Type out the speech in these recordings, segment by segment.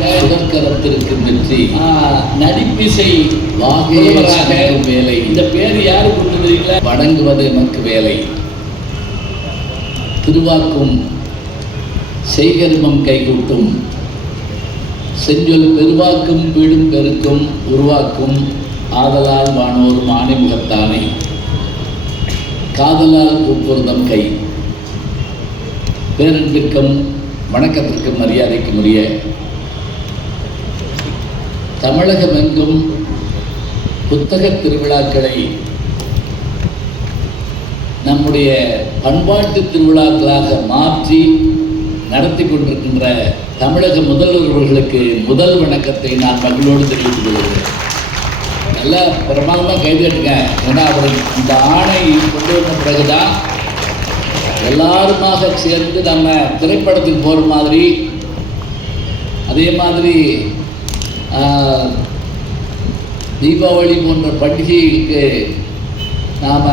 சுதற்கரத்திற்கு வெற்றி நடிப்பிசை வாகேவராக வேலை. இந்த பேர் யாரு கொடுத்தீங்களா? வணங்குவது எமக்கு வேலை. திருவாக்கும் செய்கர்மம் கைகூட்டும் செஞ்சொல் பெருவாக்கும் பீடும் பெருக்கும் உருவாக்கும் ஆதலால் வானோரும் ஆணைமுகத்தானே காதலால் கூப்புறதம் கை. பேரன்பிற்கும் வணக்கத்திற்கும் மரியாதைக்கும் உரிய தமிழகமெங்கும் புத்தக திருவிழாக்களை நம்முடைய பண்பாட்டு திருவிழாக்களாக மாற்றி நடத்தி கொண்டிருக்கின்ற தமிழக முதல்வர்களுக்கு முதல் வணக்கத்தை நான் மகிழ்வோடு தெரிவித்துக் கொள்கிறேன். நல்லா பிரமாதமாக கைதட்டுங்க. ஏன்னா அவர் இந்த ஆணை கொண்டு வந்த பிறகுதான் எல்லாருமாக சேர்ந்து நம்ம திரைப்படத்துக்கு போகிற மாதிரி, அதே மாதிரி தீபாவளி போன்ற பண்டிகைக்கு நாம்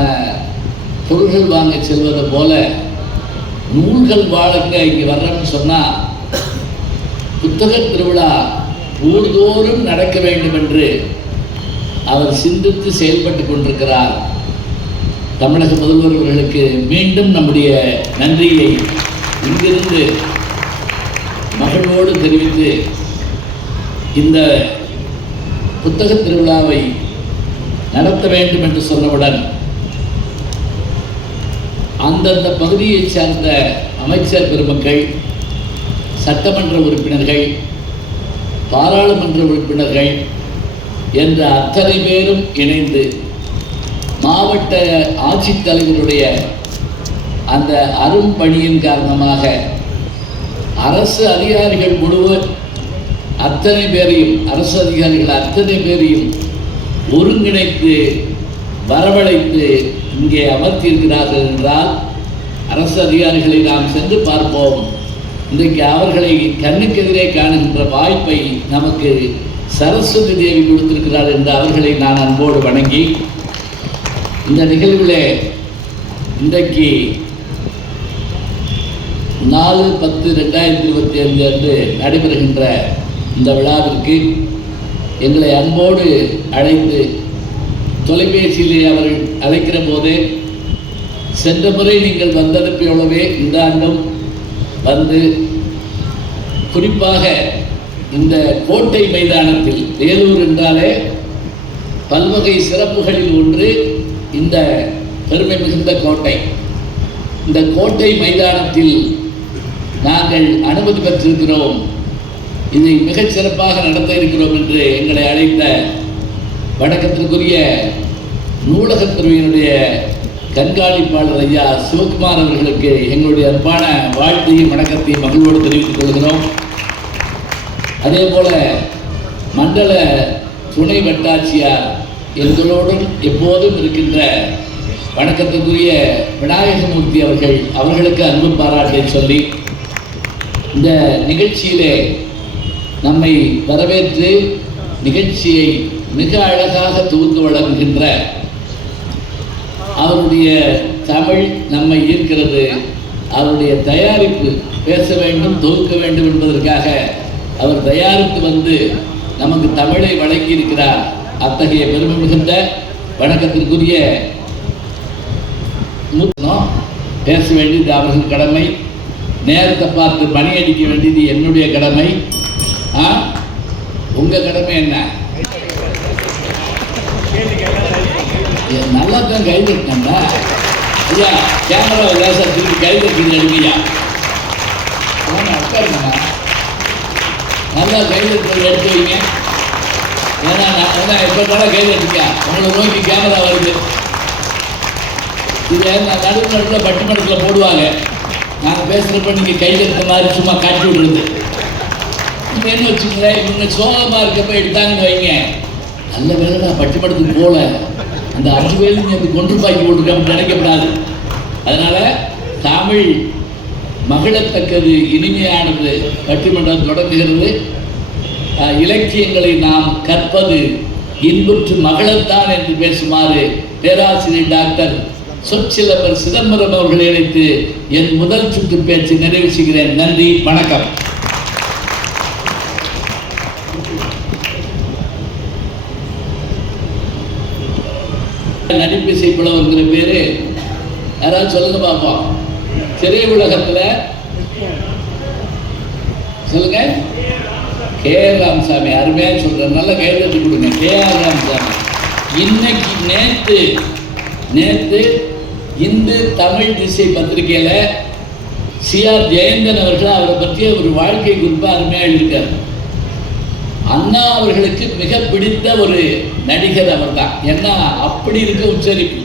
பொருள்கள் வாங்க செல்வதை போல நூல்கள் வாழங்க இங்கே வர்றோம்னு சொன்னால் புத்தக திருவிழா ஊர்தோறும் நடக்க வேண்டும் என்று அவர் சிந்தித்து செயல்பட்டு கொண்டிருக்கிறார். தமிழக முதல்வர் அவர்களுக்கு மீண்டும் நம்முடைய நன்றியை இங்கிருந்து மகிழ்வோடு தெரிவித்து இந்த புத்தக திருவிழாவை நடத்த வேண்டும் என்று சொன்னவுடன் அந்தந்த பகுதியை சார்ந்த அமைச்சர் பெருமக்கள், சட்டமன்ற உறுப்பினர்கள், பாராளுமன்ற உறுப்பினர்கள் என்ற அத்தனை பேரும் இணைந்து மாவட்ட ஆட்சித்தலைவருடைய அந்த அரும்பணியின் காரணமாக அரசு அதிகாரிகள் முழுவதும் அத்தனை பேரையும், அரசு அதிகாரிகள் அத்தனை பேரையும் ஒருங்கிணைத்து வரவழைத்து இங்கே அமர்த்தியிருக்கிறார்கள் என்றால் அரசு அதிகாரிகளை நாம் சென்று பார்ப்போம். இன்றைக்கு அவர்களை கண்ணுக்கெதிரே காணுகின்ற வாய்ப்பை நமக்கு சரஸ்வதி தேவி கொடுத்திருக்கிறார் என்று அவர்களை நான் அன்போடு வணங்கி, இந்த நிகழ்வில் இன்றைக்கு 4/10/2025 அன்று நடைபெறுகின்ற இந்த விழாவிற்கு எங்களை அன்போடு அழைத்து தொலைபேசியிலே அவர்கள் அழைக்கிற போதே, சென்ற முறை நீங்கள் வந்தது போலவே இந்த ஆண்டும் வந்து குறிப்பாக இந்த கோட்டை மைதானத்தில், வேலூர் என்றாலே பல்வகை சிறப்புகளில் ஒன்று இந்த பெருமை மிகுந்த கோட்டை. இந்த கோட்டை மைதானத்தில் நாங்கள் அனுமதி பெற்றிருக்கிறோம், இதை மிகச் சிறப்பாக நடத்த இருக்கிறோம் என்று எங்களை அழைத்த வணக்கத்திற்குரிய நூலகத்துறையினுடைய கண்காணிப்பாளர் ஐயா சிவகுமார் அவர்களுக்கு எங்களுடைய அன்பான வாழ்த்தையும் வணக்கத்தையும் மகிழ்வோடு தெரிவித்துக் கொள்கிறோம். அதே போல மண்டல துணை வட்டாட்சியார் எங்களோடும் எப்போதும் இருக்கின்ற வணக்கத்திற்குரிய விநாயகமூர்த்தி அவர்களுக்கு அன்பு பாராட்டை சொல்லி இந்த நிகழ்ச்சியிலே நம்மை வரவேற்று நிகழ்ச்சியை மிக அழகாக தொகுத்து வழங்குகின்ற அவருடைய தமிழ் நம்மை ஈர்க்கிறது, அவருடைய தயாரிப்பு பேச வேண்டும், தொகுக்க வேண்டும் என்பதற்காக அவர் தயாரித்து வந்து நமக்கு தமிழை வழங்கி இருக்கிறார். அத்தகைய பெருமை மிகுந்த வணக்கத்திற்குரிய பேச வேண்டியது அவர்கள் கடமை, நேரத்தை பார்த்து மணி அடிக்க வேண்டியது என்னுடைய கடமை. உங்க கடமை என்ன? நல்லா தான் கை தட்டினாங்க ஐயா. கேமரா லேசா திருப்பி கை தட்டி அடிமையா உட்காருங்க. நல்லா கை தட்டி எடுத்து வைங்க. ஏன்னா எப்போ கூட கை தட்டிக்க உங்களை நோக்கி கேமரா வருது. இதை நான் நடுவில் பட்டிமன்றத்தில் போடுவாங்க. நாங்கள் பேசுகிறப்ப நீங்கள் கை தட்டுற மாதிரி சும்மா காட்டி விடுறது. இப்போ என்ன வச்சுங்களேன், இவங்க சோகமாக இருக்கப்ப எடுத்தாங்கன்னு வைங்க, நல்ல வேலை நான் பட்டிமன்றத்துக்கு போகல, அந்த 5 பேர் நீங்கள் கொன்று பாக்கி போட்டுருக்க நினைக்கப்படாது. அதனால் தமிழ் மகிழத்தக்கது, இனிமையானது பட்டிமன்றம் தொடங்குகிறது. இலக்கியங்களை நாம் கற்பது இன்புற்று மகளத்தான் என்று பேசுமாறு பேராசிரியர் டாக்டர் சொற்சிலம்பர் சிதம்பரம் அவர்களை அழைத்து என் முதல் சுற்று பேச்சு நிறைவு செய்கிறேன். நன்றி, வணக்கம். நடிப்பிசை புலவர்ங்கிற பேரு யாராவது சொல்லுங்க பார்ப்போம். திரை உலகத்துல சொல்லுங்க. கே.ஆர். ராமசாமி அருமையா சொல்ற, நல்ல கைதட்டி கொடுங்க. கே.ஆர். ராமசாமி இன்னைக்கு நேத்து இந்து தமிழ் திசை பத்திரிகையில சி.ஆர். ஜெயந்தன் அவர்கள் அவரை பற்றிய ஒரு வாழ்க்கை குறிப்பா அருமையா எழுதியிருக்காரு. அண்ணா அவர்களுக்கு மிக பிடித்த ஒரு நடிகர் அவர் தான். ஏன்னா அப்படி இருக்க உச்சரிப்பு,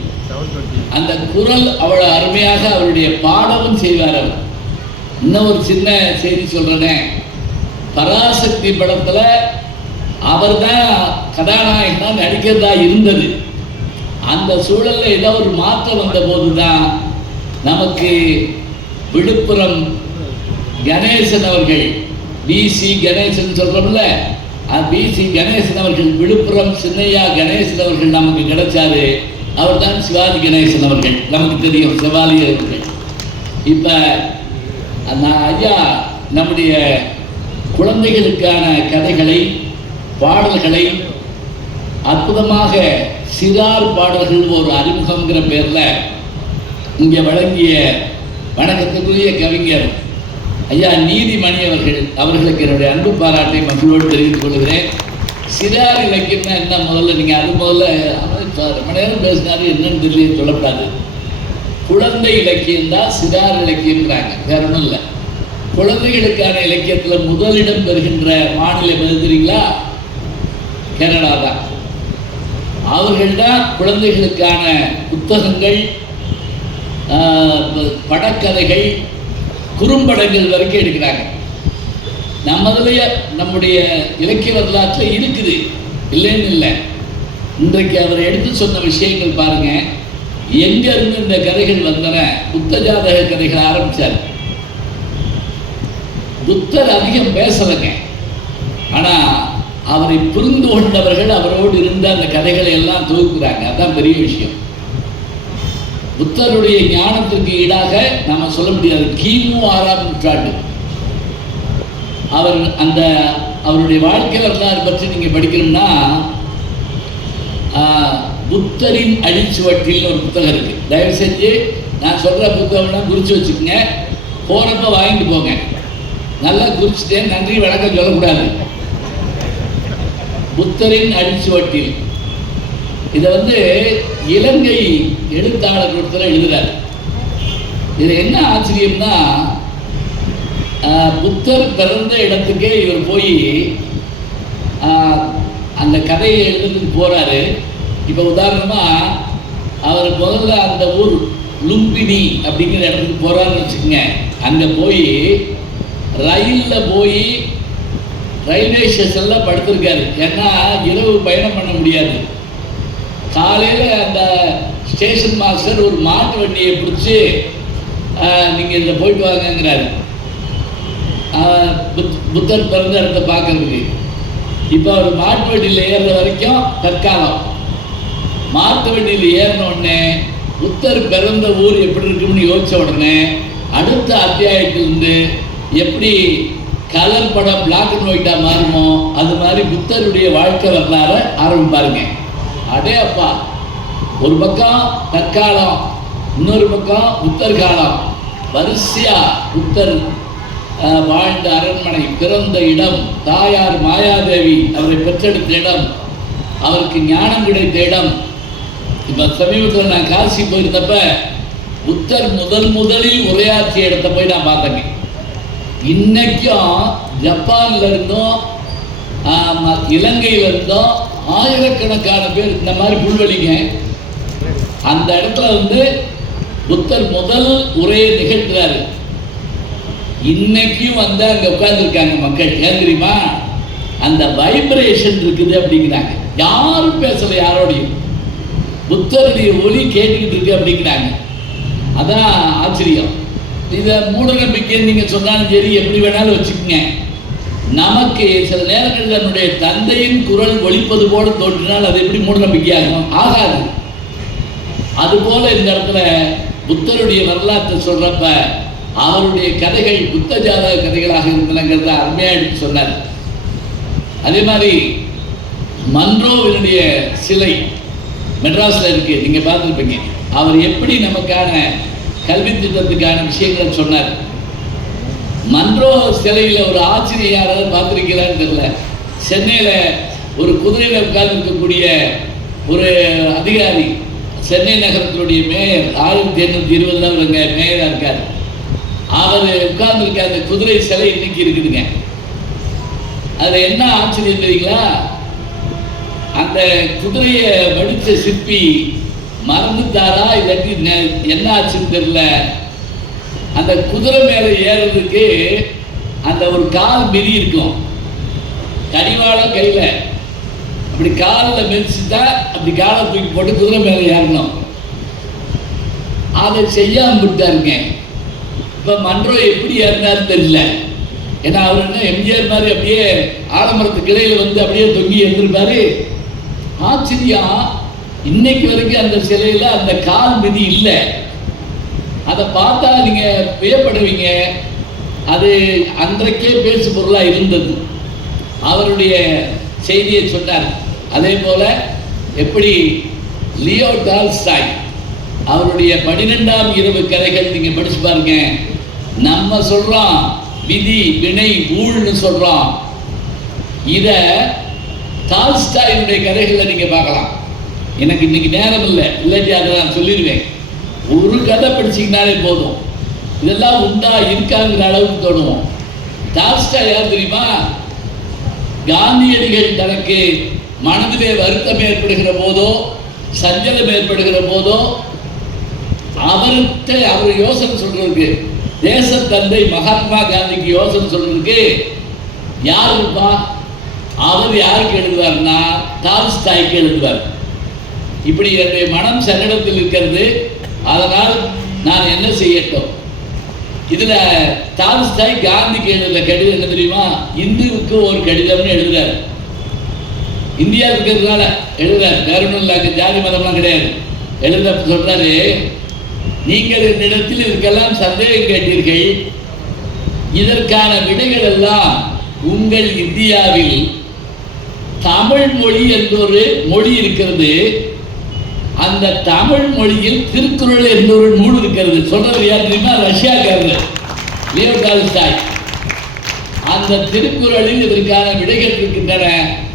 அந்த குரல் அவ்வளவு அருமையாக அவருடைய பாடவும் செய்வார் அவர். இன்னும் ஒரு சின்ன செய்தி சொல்றேனே, பராசக்தி படத்துல அவர் தான் கதாநாயகனா நடிக்கிறதா இருந்தது. அந்த சூழல்ல ஏதோ ஒரு மாற்றம் வந்த போதுதான் நமக்கு விழுப்புரம் கணேசன் அவர்கள், பிசி கணேசன் சொல்றோம்ல, பிசி கணேசன் அவர்கள், விழுப்புரம் சின்னையா கணேசன் அவர்கள் நமக்கு கிடைச்சாரு. அவர் தான் சிவாஜி கணேசன் அவர்கள், நமக்கு தெரியும் சிவாலி அவர்கள். இப்ப ஐயா நம்முடைய குழந்தைகளுக்கான கதைகளை பாடல்களை அற்புதமாக சிறார் பாடல்கள் ஒரு அறிமுகம்ங்கிற பேர்ல இங்க வழங்கிய வணக்கத்துக்குரிய கவிஞர் ஐயா நீதிமணி அவர்களுக்கு என்னுடைய அன்பு பாராட்டை மக்களோடு தெரிவித்துக் கொள்கிறேன். சிறார் இலக்கியம்னா என்ன, முதல்ல நீங்க அது முதல்ல ரொம்ப நேரம் பேசினாரு, என்னன்னு தெரியல சொல்லக்கூடாது. குழந்தை இலக்கியம் தான் சிறார் இலக்கியம்ங்கிறாங்க, வேற ஒன்றும் இல்லை. குழந்தைகளுக்கான இலக்கியத்துல முதலிடம் பெறுகின்ற மாநிலம் எது தெரியுங்களா? கேரளா தான். அவர்கள் தான் குழந்தைகளுக்கான புத்தகங்கள், படக்கதைகள், குறும்படங்கள் வரைக்கும் எடுக்கிறாங்க. நம்முடைய இலக்கிய வரலாற்றில் இருக்குது, இல்லைன்னு இல்லை. இன்றைக்கு அவர் எடுத்து சொன்ன விஷயங்கள் பாருங்க, எங்க இருந்து இந்த கதைகள் வந்தன. புத்த ஜாதக கதைகள் ஆரம்பிச்சார். புத்தர் அதிகம் பேசலைங்க, ஆனா அவரை புரிந்து கொண்டவர்கள் அவரோடு இருந்த அந்த கதைகளை எல்லாம் தொகுக்கிறாங்க. அதான் பெரிய விஷயம். புத்தருடைய ஞானத்திற்கு ஈடாக நாம சொல்ல முடியாது. கிமு 6ஆம் நூற்றாண்டு அவருடைய வாழ்க்கை வரலாறு பற்றி நீங்க படிக்கணும்னா புத்தரின் அடிச்சுவட்டில் ஒரு புத்தகம் இருக்கு. தயவு செஞ்சு நான் சொல்ற புத்தகம்லாம் குறிச்சு வச்சுக்கோங்க, போறப்ப வாங்கிட்டு போங்க. நல்லா குறிச்சுட்டேன், நன்றி வணக்கம் சொல்லக்கூடாது. புத்தரின் அடிச்சுவட்டில் இதை இலங்கை எழுத்தாளர் ஒருத்தர் எழுதுறார். இது என்ன ஆச்சரியம்னா, புத்தர் பிறந்த இடத்துக்கே இவர் போய் அந்த கதையை எழுதுறதுக்கு போறாரு. இப்போ உதாரணமா அவர் முதல்ல அந்த ஊர் லும்பினி அப்படிங்கிற இடத்துக்கு போறாருன்னு வச்சுக்கோங்க. அங்கே போய் ரயிலில் போய் ரயில்வே ஸ்டேஷனில் படுத்திருக்காரு. ஏன்னா இரவு பயணம் பண்ண முடியாது. காலையில் அந்த ஸ்டேஷன் மாஸ்டர் ஒரு மாட்டு வண்டியை பிடிச்சி நீங்கள் இதில் போயிட்டு வாங்கங்கிறாரு, புத்தர் பிறந்த இடத்தை பார்க்கறதுக்கு. இப்போ அவர் மாட்டு வண்டியில் ஏறுற வரைக்கும் தற்காலம். மாட்டு வண்டியில் ஏறின உடனே புத்தர் பிறந்த ஊர் எப்படி இருக்குன்னு யோசிச்ச உடனே அடுத்த அத்தியாயத்திலிருந்து எப்படி கலர் படம் பிளாக் அண்ட் ஒயிட்டா மாறுமோ அது மாதிரி புத்தருடைய வாழ்க்கை வரலாறு ஆரம்பிப்பாருங்க. அடே அப்பா, ஒரு பக்கம் தற்காலம், இன்னொரு பக்கம் புத்தர் காலம். வரிசையா புத்தர் வாழ்ந்த அரண்மனை, பிறந்த இடம், தாயார் மாயாதேவி அவரை பெற்றெடுத்த இடம், அவருக்கு ஞானம் கிடைத்த இடம். இப்ப சமீபத்தில் நான் காசி போயிருந்தப்ப புத்தர் முதலில் உரையாற்றிய இடத்தை போய் நான் பார்த்தேங்க. இன்னைக்கும் ஜப்பான்ல இருந்தும் இலங்கையில இருந்தும் ஆயிரக்கணக்கான பேர் இந்த மாதிரி புல்வெளிங்க. அந்த இடத்துல புத்தர் முதல் உரையை நிகழ்த்துறாரு. இன்னைக்கும் அங்க உட்கார்ந்துருக்காங்க மக்கள். ஏன் தெரியுமா? அந்த வைப்ரேஷன் இருக்குது அப்படிங்கிறாங்க. யாரும் பேசல, யாரோடையும் புத்தருடைய ஒலி கேட்டுக்கிட்டு இருக்கு அப்படிங்கிறாங்க. அதான் ஆச்சரியம். இதை மூட நம்பிக்கைன்னு நீங்க சொன்னாலும் சரி, எப்படி வேணாலும் வச்சுக்கோங்க. நமக்கு சில நேரங்களில் நம்முடைய தந்தையின் குரல் ஒலிப்பது போல தோன்றினால் அது எப்படி மூட நம்பிக்கையாகும்? ஆகாது. அதுபோல இந்த இடத்துல புத்தருடைய வரலாற்றை சொல்றப்ப அவருடைய கதைகள் புத்த ஜாதக கதைகளாக இருந்தனங்கிறத அருமையா எடுத்து சொன்னார். அதே மாதிரி மன்றோவினுடைய சிலை மெட்ராஸில் இருக்கு, நீங்கள் பார்த்துருப்பீங்க. அவர் எப்படி நமக்கான கல்வி திட்டத்துக்கான விஷயங்களை சொன்னார். மன்றோ சிலையில் ஒரு ஆச்சரியம் யாராவது பார்த்துருக்கிறான்னு தெரியல. சென்னையில் ஒரு குதிரையில் உட்கார்ந்து இருக்கக்கூடிய ஒரு அதிகாரி, சென்னை நகரத்தினுடைய மேயர், 1820 அவருங்க மேயராக இருக்கார். அவர் உட்கார்ந்துருக்க அந்த குதிரை சிலை இன்னைக்கு இருக்குதுங்க. அதில் என்ன ஆச்சரியம் தெரியுங்களா? அந்த குதிரையை வடித்த சிற்பி மறந்துட்டாரா இல்லாட்டி என்ன ஆச்சுன்னு தெரியல. அந்த குதிரை மேலே ஏறுறதுக்கு அந்த ஒரு கால் மிதி இருக்கும், கடிவாளம் கையில், அப்படி காலில் மிதிச்சுட்டா அப்படி காலை தூக்கி போட்டு குதிரை மேலே ஏறணும். அதை செய்யாமல் விட்டாருங்க. இப்போ மன்றோ எப்படி ஏறினாருன்னு தெரியல. ஏன்னா அவர் என்ன எம்ஜிஆர் மாதிரி அப்படியே ஆலமரத்துக்கு இடையில வந்து அப்படியே தொங்கி எழுந்திருப்பாரு. ஆச்சரியம், இன்னைக்கு வரைக்கும் அந்த சிலையில் அந்த கால் மிதி இல்லை. அதை பார்த்தா நீங்கள் வியப்படுவீங்க. அது அன்றைக்கே பேசு பொருளாக இருந்தது. அவருடைய செய்தியை சொன்னார். அதே போல் எப்படி லியோ டால்ஸ்டாய் அவருடைய 12ஆம் இரவு கதைகள் நீங்கள் படிச்சு பாருங்க. நம்ம சொல்கிறோம் விதி வினை ஊழ்னு சொல்கிறோம். இதை டால்ஸ்டாயினுடைய கதைகளில் நீங்கள் பார்க்கலாம். எனக்கு இன்னைக்கு நேரம் இல்லை, இல்லாட்டி அதை நான் சொல்லிடுவேன். ஒரு கதை படிச்சிங்கனாலே போதும், இதெல்லாம் உண்டா இருக்காங்கிற அளவுக்கு தோணுவோம். டால்ஸ்டாய் யார் தெரியுமா? காந்தியடிகள் தனக்கு மனதிலே வருத்தம் ஏற்படுகிற போதோ சஞ்சலம் ஏற்படுகிற போதோ அவர்கிட்ட அவர் யோசனை சொல்றதுக்கு, தேசத்தந்தை மகாத்மா காந்திக்கு யோசனை சொல்றதுக்கு யார் இருப்பா? அவர் யாருக்கு எழுதுவார்னா டால்ஸ்டாய்க்கு எழுதுவார். இப்படி என்னுடைய மனம் சங்கடத்தில் இருக்கிறது, அதனால் நான் என்ன செய்யட்டும். இதுல டால்ஸ்டாய் காந்திக்கு எழுதுற கடிதம் என்ன தெரியுமா? இந்துவுக்கு ஒரு கடிதம்னு எழுதுறாரு. இந்தியா இருக்கிறதுனால எழுதுறாரு, வேற ஒன்றும் இல்லை, ஜாதி மதம்லாம் கிடையாது. எழுத சொல்றாரு, நீங்கள் என்னிடத்தில் இதுக்கெல்லாம் சந்தேகம் கேட்டீர்கள், இதற்கான விடைகள் எல்லாம் உங்கள் இந்தியாவில் தமிழ் மொழி என்ற ஒரு மொழி இருக்கிறது. அந்த தமிழ் மொழியில் திருக்குறள் என்ற ஒரு நூல் இருக்கிறது. சொல்றது யார் தெரியுமா? ரஷ்யாக்காரர் லியோ டால்ஸ்டாய். அந்த திருக்குறளில் இதற்கான விடைகள் இருக்கின்றன,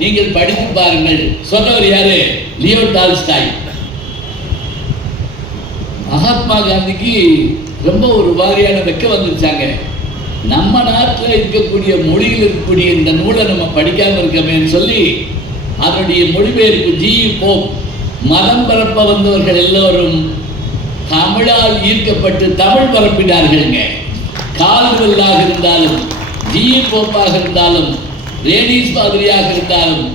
நீங்கள் படித்து பாருங்கள். சொன்னவர் யாரு? Leo Tolstoy. மகாத்மா காந்திக்கு ரொம்ப ஒரு வாரியான வெக்கம் வந்துருச்சாங்க. நம்ம நாட்டில் இருக்கக்கூடிய மொழியில் இருக்கக்கூடிய இந்த நூலை நம்ம படிக்காமல் இருக்கமேன்னு சொல்லி அதனுடைய மொழிபெயர்ப்பு ஜி.யு. போப், மதம் பரப்ப வந்தவர்கள் எல்லோரும் தமிழால் ஈர்க்கப்பட்டு தமிழ் பரப்பினார்கள்ங்க. கால்வெல்லாக இருந்தாலும், ஜி.யு. போப்பாக இருந்தாலும், ரேடிஸ் பாதிரியாக இருந்தாலும்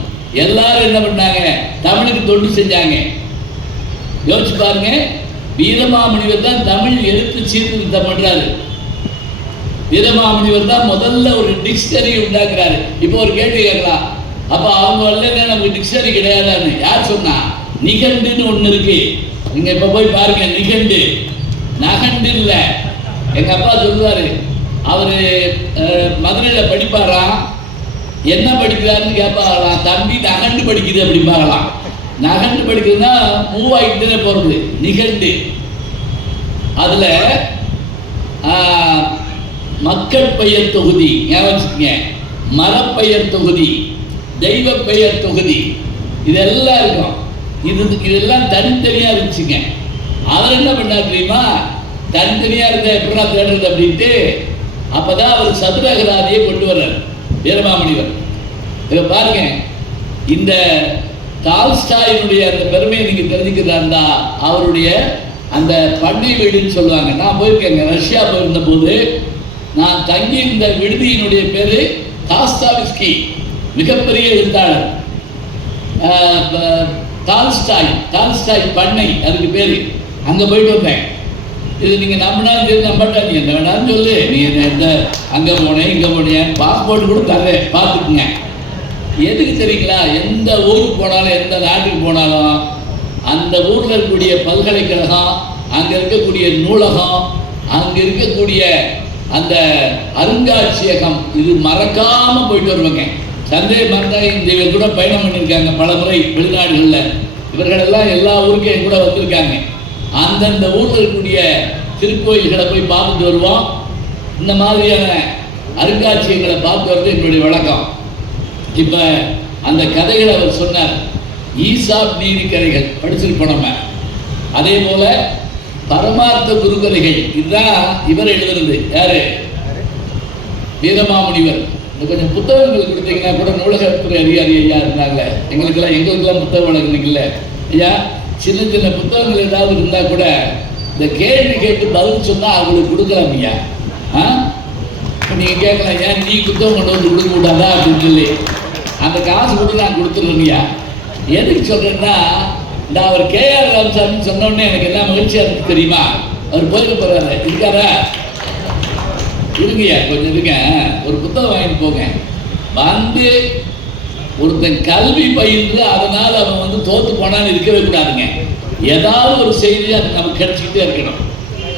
எல்லாரும் என்ன பண்ணாங்க? தமிழுக்கு தொண்டு செஞ்சாங்க. யோசிச்சு பாருங்க. வீரமாமுனிவர் தான் தமிழ் எழுத்து சீர்திருத்தம் பண்றாரு. வீரமாமுனிவர் தான் முதல்ல ஒரு டிக்ஷனரி உண்டாக்குறாரு. இப்போ ஒரு கேள்வி கேட்கலாம், அப்ப அவங்க வரல நமக்கு டிக்ஷனரி கிடையாதான்னு யார் சொன்னா? நிகண்டுன்னு ஒண்ணு இருக்கு, நீங்க இப்ப போய் பாருங்க. நிகண்டு, நகண்டு இல்ல. எங்க அப்பா சொல்லுவாரு, அவரு மதுரையில படிப்பாராம். என்ன படிக்கிறாருன்னு கேட்பாங்களாம். தம்பி நகண்டு படிக்குது அப்படிம்பாங்களாம். நகண்டு படிக்கிறதுனா மூவாயிட்டு போறது நிகண்டு. அதுல மக்கள் பெயர் தொகுதி ஞாபகம், மரப்பெயர் தொகுதி, தெய்வ பெயர் தொகுதி, இதெல்லாம் இருக்கும். இதெல்லாம் தனித்தனியா இருந்துச்சுங்க. அவர் என்ன பண்ணார் தெரியுமா? தனித்தனியா இருந்த எப்படா தேடுறது அப்படின்ட்டு அப்பதான் அவர் சதுரகராதியை கொண்டு வர்றார் வீரமாமுனிவர். இதை பாருங்க. இந்த டால்ஸ்டாயினுடைய அந்த பெருமையை நீங்க தெரிஞ்சுக்கிறதா இருந்தா அவருடைய அந்த பண்ணை வீடுன்னு சொல்லுவாங்க. நான் போயிருக்கேங்க, ரஷ்யா போயிருந்த போது நான் தங்கி இருந்த விடுதியினுடைய பேரு காஸ்டாவிஸ்கி, மிகப்பெரிய எழுத்தாளர். டால்ஸ்டாய் பண்ணை அதுக்கு பேரு. அங்க போயிட்டு வந்தேன். இது நீங்க நம்பினாலும் சரி நம்பட்டாங்க, என்ன வேணாலும் சொல்லு, நீ என்ன அங்க போனேன் இங்க போனேன், பாஸ்போர்ட் கூட தரேன் பார்த்துக்குங்க. எதுக்கு தெரியுங்களா? எந்த ஊருக்கு போனாலும் எந்த நாட்டுக்கு போனாலும் அந்த ஊரில் இருக்கக்கூடிய பல்கலைக்கழகம், அங்கே இருக்கக்கூடிய நூலகம், அங்கே இருக்கக்கூடிய அந்த அருங்காட்சியகம், இது மறக்காமல் போயிட்டு வருவாங்க. சந்தேக மறந்தாங்க. இந்த கூட பயணம் பண்ணியிருக்காங்க பல முறை வெளிநாடுகளில். இவர்களெல்லாம் எல்லா ஊருக்கும் கூட வந்திருக்காங்க. அந்தந்த ஊரில் இருக்கக்கூடிய திருக்கோயில்களை போய் பார்த்துட்டு வருவோம். இந்த மாதிரியான அருங்காட்சியங்களை பார்த்து வருது என்னுடைய வழக்கம். இப்போ அந்த கதைகளை அவர் சொன்னார். ஈசாப் நீதி கதைகள் படிச்சிருப்போம் நம்ம. அதே போல பரமார்த்த குருகதைகள், இதுதான் இவர் எழுதுறது. யாரு? வீரமாமுனிவர். கொஞ்சம் புத்தகங்கள் கொடுத்தீங்கன்னா கூட நூலகத்துறை அதிகாரி ஐயா இருந்தாங்க. எங்களுக்கெல்லாம் புத்தகம் வழங்குனீங்கல்ல ஐயா. சின்ன சின்ன புத்தகங்கள் ஏதாவது இருந்தால் கூட இந்த கேள்வி கேட்டு பதில் சொன்னால் அவங்களுக்கு கொடுக்கலாம் ஐயா. நீங்கள் கேட்கலாம், ஏன் நீ புத்தகம் கொண்டு வந்து கொடுக்க கூடாதா அப்படின்னு சொல்லி. அந்த காசு கொடுத்து நான் கொடுத்துருவேன்யா. எதுக்கு சொல்கிறேன்னா, இந்த அவர் KR ராமசாமி சொன்னோடனே எனக்கு என்ன மகிழ்ச்சியாக இருக்கு தெரியுமா? அவர் போயிட்டு போகிறாரு. இருக்காரா? இருங்கய்யா, கொஞ்சம் இருங்க. ஒரு புத்தகம் வாங்கிட்டு போங்க. வந்து ஒருத்தன் கல்வி பயின்று அதனால் அவன் வந்து தோற்று போனான்னு இருக்கவே கூடாதுங்க. ஏதாவது ஒரு செய்தி அது நமக்கு கிடைச்சிக்கிட்டே இருக்கணும்.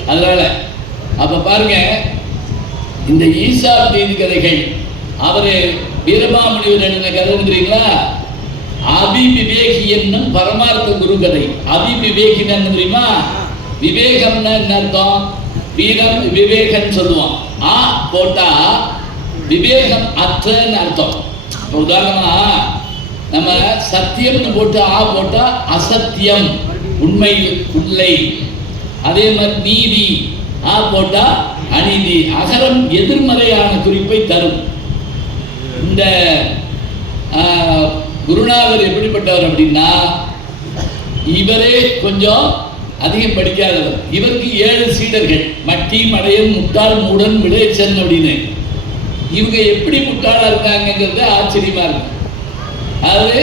அதனால அப்போ பாருங்க, இந்த ஈசாப் நீதி கதைகள் அவரு வீரமாமுனிவர் எழுதின கதைங்கிறீங்களா? அபிவிவேகி என்னும் பரமார்த்த குரு கதை. அபிவிவேகின்னு என்ன தெரியுமா? விவேகம்னா என்ன அர்த்தம்? வீரம் விவேகன்னு சொல்லுவோம். ஆ போட்டா விவேகம் அற்றன்னு அர்த்தம். உதாரணமா நம்ம சத்தியம்னு போட்டு ஆ போட்டா அசத்தியம், உண்மை இல்லை. அதே மாதிரி நீதி ஆ போட்டா அநீதி. அகரம் எதிர்மறையான குறிப்பை தரும். இந்த குருநாதர் எப்படிப்பட்டவர் அப்படின்னா, இவரே கொஞ்சம் அதிகம் படிக்காதவர். இவருக்கு 7 சீடர்கள், மட்டி மடையன் முட்டாள் மூடன் விளைச்சன் அப்படின்னு. இவங்க எப்படி முட்டாளா இருக்காங்கிறது ஆச்சரியமா இருக்கு. அதாவது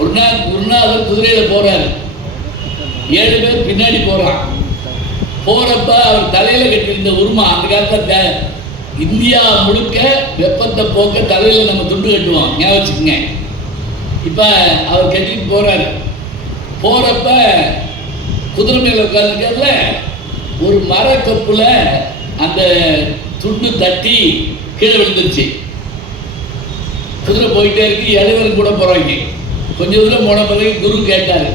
ஒரு நாள் குருநாதர் குதிரையில போறாரு. 7 பேர் பின்னாடி போறான். போறப்ப அவர் தலையில கட்டியிருந்த உருமா, அந்த காலத்துல இந்தியா முழுக்க வெப்பத்தை போக்க தலையில நம்ம துண்டு கட்டுவோம், ஞாபகம் வச்சுக்கோங்க. இப்ப அவர் கட்டிட்டு போறாரு. போறப்ப குதிரை மேல உட்கார்ந்துருக்காருல, ஒரு மரக்கப்புல அந்த துண்டு தட்டி கீழே விழுந்துருச்சு. குதிரை போயிட்டே இருக்கு. எழுவரும் கூட போறாங்க. கொஞ்சம் தூரம் போன பிறகு குரு கேட்டாரு,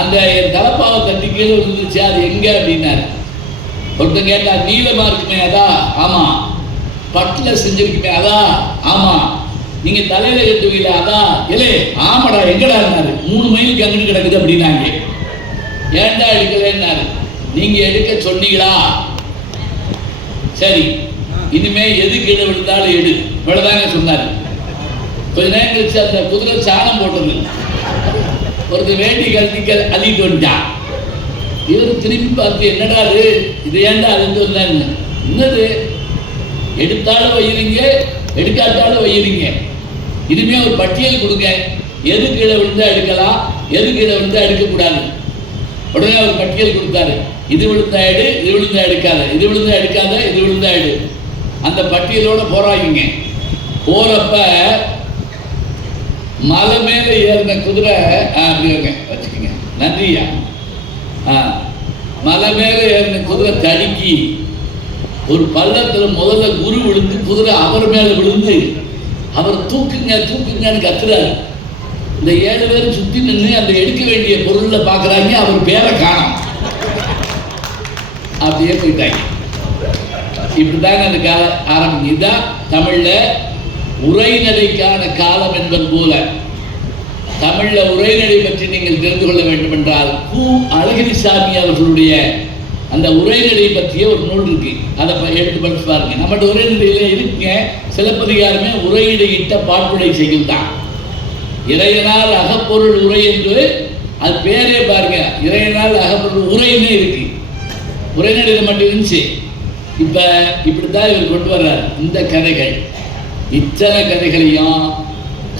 அந்த தலப்பாவை தட்டி கீழே விழுந்துருச்சு, அது எங்க அப்படின்னாரு. ஒருத்தன் கேட்டார், நீளமா இருக்குமே அதா? ஆமா. பட்டில் செஞ்சிருக்குமே அதா? ஆமா. நீங்க தலையில கட்டுவீங்களா அதா? இல்லை. ஆமாடா, எங்கடா இருந்தாரு? 3 மைலுக்கு அங்கிட்டு கிடக்குது அப்படின்னாங்க. ஏன்டா எடுக்கலன்னாரு. நீங்க எடுக்க சொன்னீங்களா? சரி, இனிமே எது கீழே விழுந்தாலும் எடு, இவ்வளவுதாங்க சொன்னாரு. கொஞ்ச நேரம் கழிச்சு அந்த குதிரை சாணம் போட்டது. ஒருத்தர் வேண்டி கழுத்திக்க அள்ளிட்டு வந்துட்டான். இவர் திரும்பி பார்த்து, என்னடா இது ஏன்டா அது வந்தாங்க? என்னது? எடுத்தாலும் வையிருங்க, எடுக்காட்டாலும் வையிருங்க. இனிமே ஒரு பட்டியல் கொடுங்க, எது கீழே விழுந்தா எடுக்கலாம், எது கீழே விழுந்தா எடுக்கக்கூடாது. உடனே அவர் பட்டியல் கொடுத்தாரு. இது விழுந்தா எடு, இது விழுந்தா எடுக்காத, இது விழுந்தா எடுக்காத, இது விழுந்தா எடு. அந்த பட்டியலோட போறாங்க. போறப்ப மலை மேல ஏறின குதிரை அப்படிங்க வச்சுக்கோங்க, நன்றியா. மலை மேல ஏறின குதிரை தடுக்கி ஒரு பள்ளத்துல முதல்ல குரு விழுந்து குதிரை அவர் மேல விழுந்து அவர் தூக்குங்க தூக்குங்கன்னு கத்துறாரு. இந்த 7 பேரும் சுத்தி நின்று அந்த எடுக்க வேண்டிய பொருள்ல பாக்குறாங்க. அவர் பேரை காணோம். அப்படியே போயிட்டாங்க. இப்படிதாங்க அந்த காலம் ஆரம்பம். இதுதான் தமிழ்ல உரைநடைக்கான காலம் என்பது போல. தமிழ்ல உரைநடை பற்றி நீங்கள் தெரிந்து கொள்ள வேண்டும் என்றால் அழகிரிசாமி அவர்களுடைய அந்த உரைநடை பற்றிய ஒரு நூல் இருக்கு. அதை எடுத்து படிச்சு பாருங்க. நம்மகிட்ட உரைநடையில இருக்குங்க. சிலப்பதிகாரமே உரையிடையிட்ட பாட்டுடை செய்யும் தான். இறையனால் அகப்பொருள் உரை என்று அது பேரே பாருங்க. இறையனால் அகப்பொருள் உரைன்னு இருக்கு. உரைநடையில மட்டும் இருந்துச்சு. இப்ப இப்படித்தான் இவர் கொண்டு வர்றார். இந்த கதைகள், இத்தனை கதைகளையும்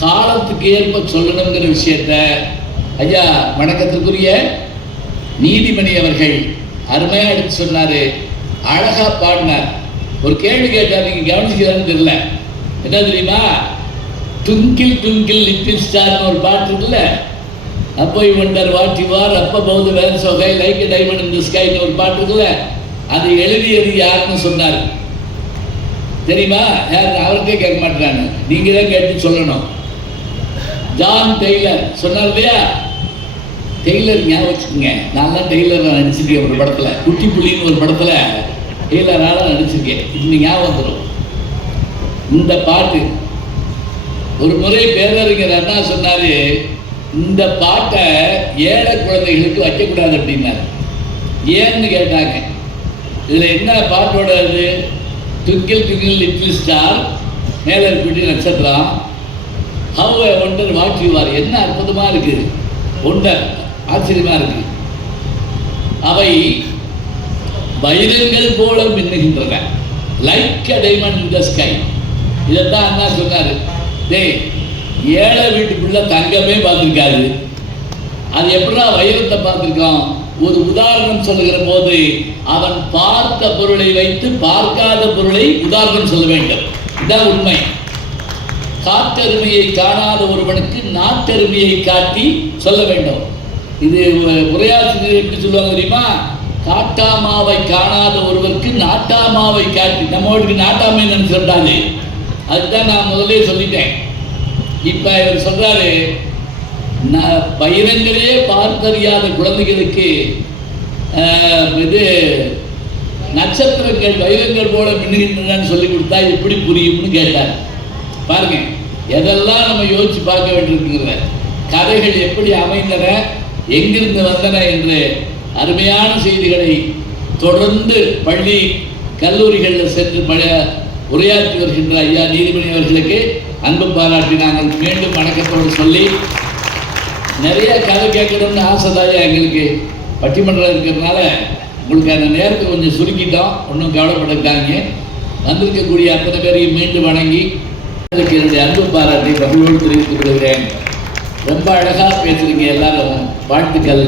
காலத்துக்கு ஏற்ப சொல்லணுங்கிற விஷயத்த ஐயா வணக்கத்திற்குரிய நீதிமணி அவர்கள் அருமையா எடுத்து சொன்னாரு. அழகா பாடினார். ஒரு கேள்வி கேட்டார், நீங்க கவனிச்சுக்கிறான்னு தெரியல. என்ன தெரியுமா? டுங்கில் டுங்கில் லிட்டில் ஸ்டார்னு ஒரு பாட்டு இருக்குல்ல. அப்போ ஒண்டர் வாட் யூ ஆர், அப்போ பௌத வேன் சோகை லைக் எ டைமண்ட் இன் தி ஸ்கைன்னு ஒரு பாட்டு இருக்குல்ல. அது எழுதியது யாருன்னு சொன்னார் தெரியுமா? யார்? அவருக்கே கேட்க மாட்டாங்க, நீங்க தான் கேட்டு சொல்லணும். ஜான் டெய்லர் சொன்னார் இல்லையா? டெய்லர் ஞாபகம் வச்சுக்கோங்க. நான்லாம் டெய்லர் நடிச்சிருக்கேன் ஒரு படத்தில், குட்டி புள்ளின்னு ஒரு படத்தில் டெய்லரால் நடிச்சிருக்கேன். இது ஞாபகம் வந்துடும். இந்த பாட்டு ஒரு முறை பேரறிஞர் அண்ணா சொன்னார், இந்த பாட்டை ஏழை குழந்தைகளுக்கு வைக்கக்கூடாது அப்படின்னாரு. ஏன்னு கேட்டாங்க. இதில் என்ன பாட்டோட இது? ட்விங்கிள் ட்விங்கிள் லிட்டில் ஸ்டார், மேலே இருக்கக்கூடிய நட்சத்திரம், how I wonder what you are. என்ன அற்புதமாக இருக்குது, ஒண்டர், ஆச்சரியமாக இருக்குது. அவை வைரங்கள் போல மின்னுகின்றன, like a diamond in the sky. இதைத்தான் அண்ணா சொன்னார். டேய், ஏழை வீட்டுக்குள்ள தங்கமே பார்த்துருக்காது, அது எப்படா வைரத்தை பார்த்துருக்கான்? ஒரு உதாரணம் சொல்லுகிற போது அவன் பார்த்த பொருளை வைத்து பார்க்காத பொருளை உதாரணம் சொல்ல வேண்டும். இதுதான் உண்மை. காட்டெருமையை காணாத ஒருவனுக்கு நாட்டெருமையை காட்டி சொல்ல வேண்டும். இது உரையாசிரியர் எப்படி சொல்லுவாங்க தெரியுமா? காட்டாமாவை காணாத ஒருவருக்கு நாட்டாமாவை காட்டி, நம்மளுக்கு நாட்டாமை நினைச்சிட்டாங்க. அதுதான் நான் முதலே சொல்லிட்டேன். இப்ப இவர் சொல்றாரு, வைரங்களே பார்த்தறியாத குழந்தைகளுக்கு இது நட்சத்திரங்கள் வைரங்கள் போல மின்னுகின்றன சொல்லி கொடுத்தா எப்படி புரியும்னு கேட்டார். பாருங்க, எதெல்லாம் நம்ம யோசிச்சு பார்க்க வேண்டியிருக்கிற கதைகள் எப்படி அமைந்தன, எங்கிருந்து வந்தன என்று அருமையான செய்திகளை தொடர்ந்து பள்ளி கல்லூரிகளில் சென்று உரையாற்றி வருகின்ற ஐயா நீதிமணி அவர்களுக்கு அன்பு பாராட்டி நாங்கள் மீண்டும் வணக்கத்தோடு சொல்லி, நிறைய கதை கேட்கணும்னு ஆசைதாயா எங்களுக்கு. பட்டிமன்றம் இருக்கிறதுனால உங்களுக்கு அந்த நேரத்தை கொஞ்சம் சுருக்கிட்டோம், ஒன்றும் கவலைப்பட்டுட்டாங்க. வந்திருக்கக்கூடிய அத்தனை பேரையும் மீண்டும் வணங்கி அதுக்கு என்னுடைய அன்பு பாராட்டி மகிழ்வோடு தெரிவித்துக் கொள்கிறேன். ரொம்ப அழகாக பேசுறீங்க எல்லாரும், வாழ்த்துக்கள்.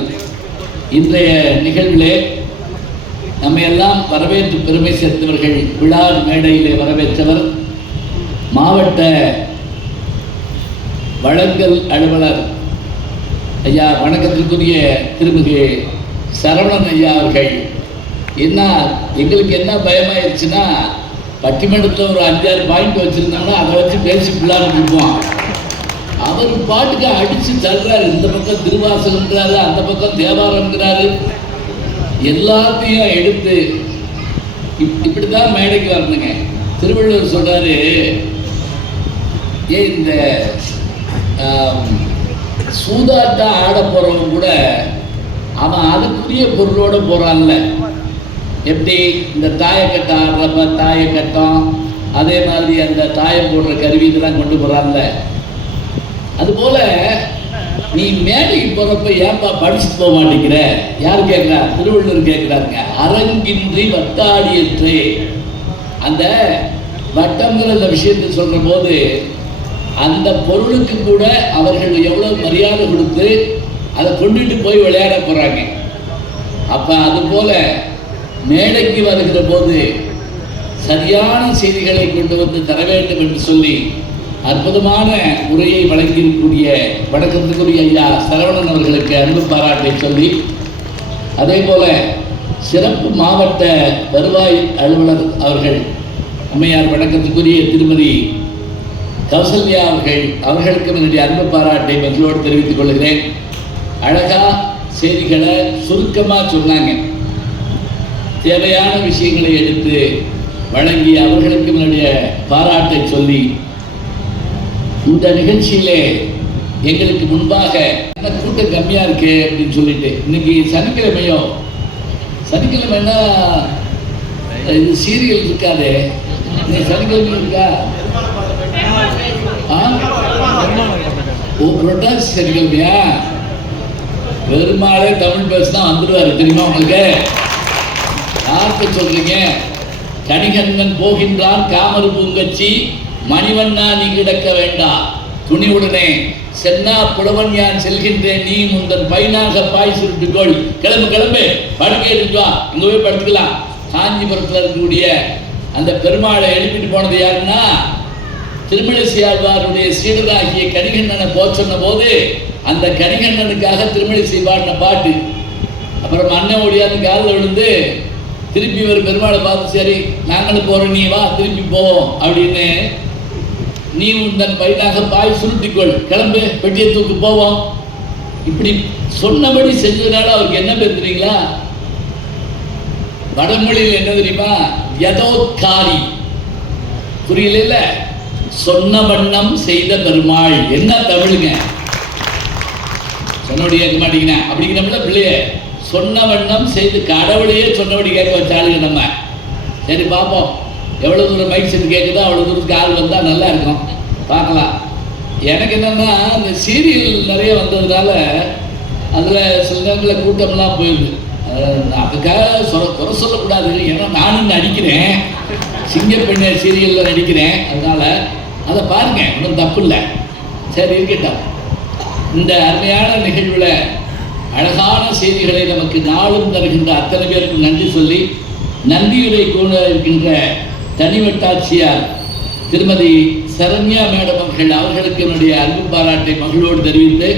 இன்றைய நிகழ்விலே நம்ம எல்லாம் வரவேற்று பெருமை சேர்த்தவர்கள். விழா மேடையிலே வரவேற்றவர் மாவட்ட வழங்கல் அலுவலர் ஐயா, வணக்கத்திற்குரிய திருமிகு சரவணன் ஐயா அவர்கள். என்ன எங்களுக்கு என்ன பயமாயிருச்சுன்னா, பட்டிமன்றத்தில் ஒரு 5-6 பாயிண்ட் வச்சுருந்தோம்னா அதை வச்சு பேசி பிள்ளான்னு கொடுப்போம். அவர் பாட்டுக்கு அடித்து தள்ளுறாரு. இந்த பக்கம் திருவாசகங்கிறாரு, அந்த பக்கம் தேவாரங்கிறாரு, எல்லாத்தையும் எடுத்து இப்படி தான் மேடைக்கு வரணுங்க. திருவள்ளுவர் சொல்கிறாரு, இந்த சூதாட்டம் ஆட போகிறவங்க கூட அவன் அதுக்குரிய பொருளோடு போகிறான்ல. எப்படி இந்த தாயக்கட்டம் ஆடுறப்ப தாயக்கட்டம், அதே மாதிரி அந்த தாயம் போடுற கருவி இதெல்லாம் கொண்டு போகிறான்ல. அதுபோல் நீ மேடைக்கு போகிறப்ப ஏன்பா படிச்சுட்டு போக மாட்டேங்கிற? யார் கேட்குறா? திருவள்ளுவர் கேட்குறாருங்க. அரங்கின்றி வட்டாடியற்றே. அந்த வட்டங்கிற அந்த விஷயத்தை சொல்கிற போது அந்த பொருளுக்கு கூட அவர்கள் எவ்வளோ மரியாதை கொடுத்து அதை கொண்டுட்டு போய் விளையாட போகிறாங்க. அப்போ அதுபோல் மேடைக்கு வருகிற போது சரியான செய்திகளை கொண்டு வந்து தர வேண்டும் என்று சொல்லி அற்புதமான உரையை வழங்கியிருக்கக்கூடிய வணக்கத்துக்குரிய ஐயா சரவணன் அவர்களுக்கு அன்பு பாராட்டை சொல்லி, அதே போல சிறப்பு மாவட்ட வருவாய் அலுவலர் அவர்கள் அம்மையார் வணக்கத்துக்குரிய திருமதி கௌசல்யா அவர்களுக்கு என்னுடைய அன்பு பாராட்டை மகிழ்வோடு தெரிவித்துக் கொள்கிறேன். அழகா செய்திகளை சுருக்கமாக சொன்னாங்க. தேவையான விஷயங்களை எடுத்து வழங்கி அவர்களுக்கு என்னுடைய பாராட்டை சொல்லி, இந்த நிகழ்ச்சியிலே எங்களுக்கு முன்பாக கூட்டம் கம்மியாக இருக்கு அப்படின்னு சொல்லிட்டு, இன்னைக்கு சனிக்கிழமைன்னா இது சீரியல் இருக்காது. இன்னைக்கு சனிக்கிழமை இருக்கா? புரட்டாசி சனிக்கிழமையா? பெருமாளே தமிழ் பேசுதான் வந்துடுவாரு தெரியுமா உங்களுக்கு? யாருக்கு சொல்றீங்க? கணிகண்ணன் போகின்றான் காமரு பூங்கச்சி, மணிவண்ணா நீ கிடக்க வேண்டாம் துணிவுடனே, சென்னா புலவன் யான் செல்கின்றேன், நீ முந்தன் பைனாக பாய் சுருட்டுக்கோள். கிளம்பு படுக்கை எடுத்துவா, அங்கே போய் படுத்துக்கலாம். காஞ்சிபுரத்தில் இருக்கக்கூடிய அந்த பெருமாளை எழுப்பிட்டு போனது யாருன்னா, திருமழிசை ஆழ்வாருடைய சீடராகிய கணிகண்ணனை போக சொன்ன போது அந்த கணிகண்ணனுக்காக திருமழிசை பாடின பாட்டு. அப்புறம் அண்ணன் ஓடியாந்து காலில் விழுந்து திருப்பி ஒரு பெருமாளை பார்த்து, சரி நாங்களும் போகிறோம், நீ வா திருப்பி போவோம் அப்படின்னு, நீ உந்தன் பயிராக பாய் சுருட்டிக்கொள், கிளம்பு பெட்டியை தூக்கு போவோம். இப்படி சொன்னபடி செஞ்சதுனால அவருக்கு என்ன பேர் தெரியுங்களா? வடமொழியில் என்ன தெரியுமா? யதோத்காரி. புரியல? சொன்ன வண்ணம் செய்த பெருமாள். என்ன தமிழுங்க? சொன்னபடி கேட்க மாட்டீங்கன்னா அப்படிங்கிறோம்ல பிள்ளைய. சொன்ன வண்ணம் செய்து கடவுளையே சொன்னபடி கேட்க வச்சாளுங்க நம்ம. சரி பார்ப்போம், எவ்வளோ தூரம் மைக் செட் கேட்குதோ அவ்வளோ தூரத்துக்கு ஆள் வந்தால் நல்லா இருக்கும், பார்க்கலாம். எனக்கு என்னென்னா இந்த சீரியல் நிறைய வந்ததுனால அதில் சில நேரத்தில் கூட்டம்லாம் போயிடுது. அதுக்காக குறை சொல்லக்கூடாது, ஏன்னா நானும் நடிக்கிறேன், சிங்கப்பெண்ணை சீரியலில் நடிக்கிறேன், அதனால் அதை பாருங்கள், ஒன்றும் தப்பு இல்லை. சரி இருக்கட்டும். இந்த அருமையான நிகழ்வில் அழகான செய்திகளை நமக்கு நாளும் தருகின்ற அத்தனை பேருக்கு நன்றி சொல்லி, நன்றியுரை கூட இருக்கின்ற தனிவட்டாட்சியார் திருமதி சரண்யா மேடம் அவர்களுக்கு என்னுடைய அன்பு பாராட்டை மகிழ்வோடு தெரிவித்து,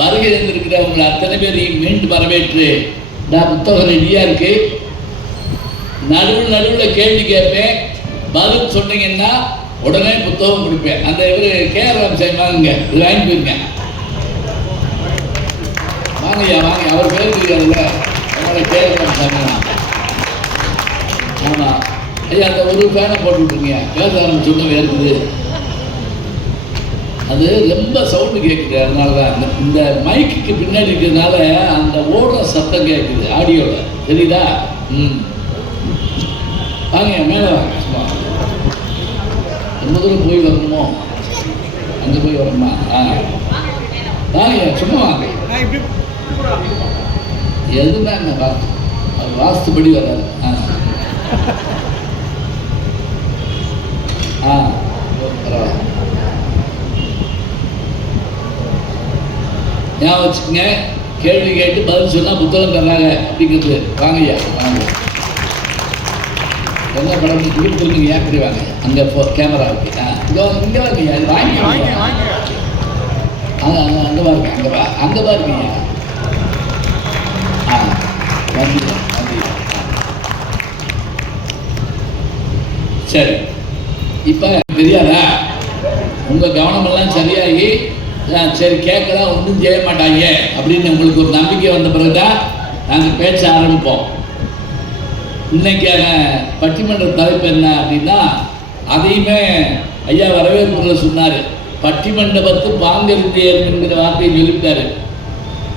வருகை இருந்திருக்கிற உங்களை அத்தனை பேரையும் மீண்டும் வரவேற்று, நான் புத்தகம் ரெடியாக இருக்கு, நடுவில் கேள்வி கேட்பேன், பதில் சொன்னீங்கன்னா உடனே புத்தகம் கொடுப்பேன். அந்த இவர் கேஆர் ராமசாமி வாங்குங்க, இது வாங்கி போயிருங்க. வாங்கய்யா வாங்க, அவர் பேர் தெரியாதுல்ல, அதனால கேஆர் ராமசாமி. ஆமாம் ஐயா, அந்த ஒரு ஃபேனை போட்டு விட்டுருங்க, பேச ஆரம்பிச்சோன்னு இருக்குது. அது ரொம்ப சவுண்டு கேட்குது, அதனால தான் இந்த மைக்கு பின்னாடி இருக்கிறதுனால அந்த ஓடுற சத்தம் கேட்குது ஆடியோவில், தெரியுதா? வாங்க மேலே வாங்க, சும்மா ரொம்ப தூரம் போய் வரணுமோ, அங்கே போய் வரணுமா? வாங்க சும்மா வாங்க. எதுதாங்க வாஸ்துபடி வராது. பரவாயில்ல, ஞாபகம் வச்சுக்கோங்க. கேள்வி கேட்டு பதில் சொன்னால் புத்தகம் தர்றாங்க அப்படிங்கிறது. வாங்கய்யா வாங்க. என்ன படம் கொடுத்துருக்கீங்க? அப்படி வாங்க, அங்கே கேமரா இருக்கு. இங்கே வாங்கய்யா, அது வாங்கி அங்கே பாருங்க, அங்கே பாருங்கய்யா. நன்றி நன்றி. சரி, இப்போ தெரியாதா? உங்கள் கவனமெல்லாம் சரியாகி சரி கேட்கலாம், ஒன்றும் செய்ய மாட்டாங்க அப்படின்னு உங்களுக்கு ஒரு நம்பிக்கை வந்த பிறகுதான் நாங்கள் பேச ஆரம்பிப்போம். இன்னைக்கான பட்டிமன்ற தலைப்பு என்ன அப்படின்னா, அதையுமே ஐயா வரவேற்புல சொன்னார். பட்டிமண்டபத்து பாங்கருந்தியர் என்கிற வார்த்தையை சொல்லிட்டாரு.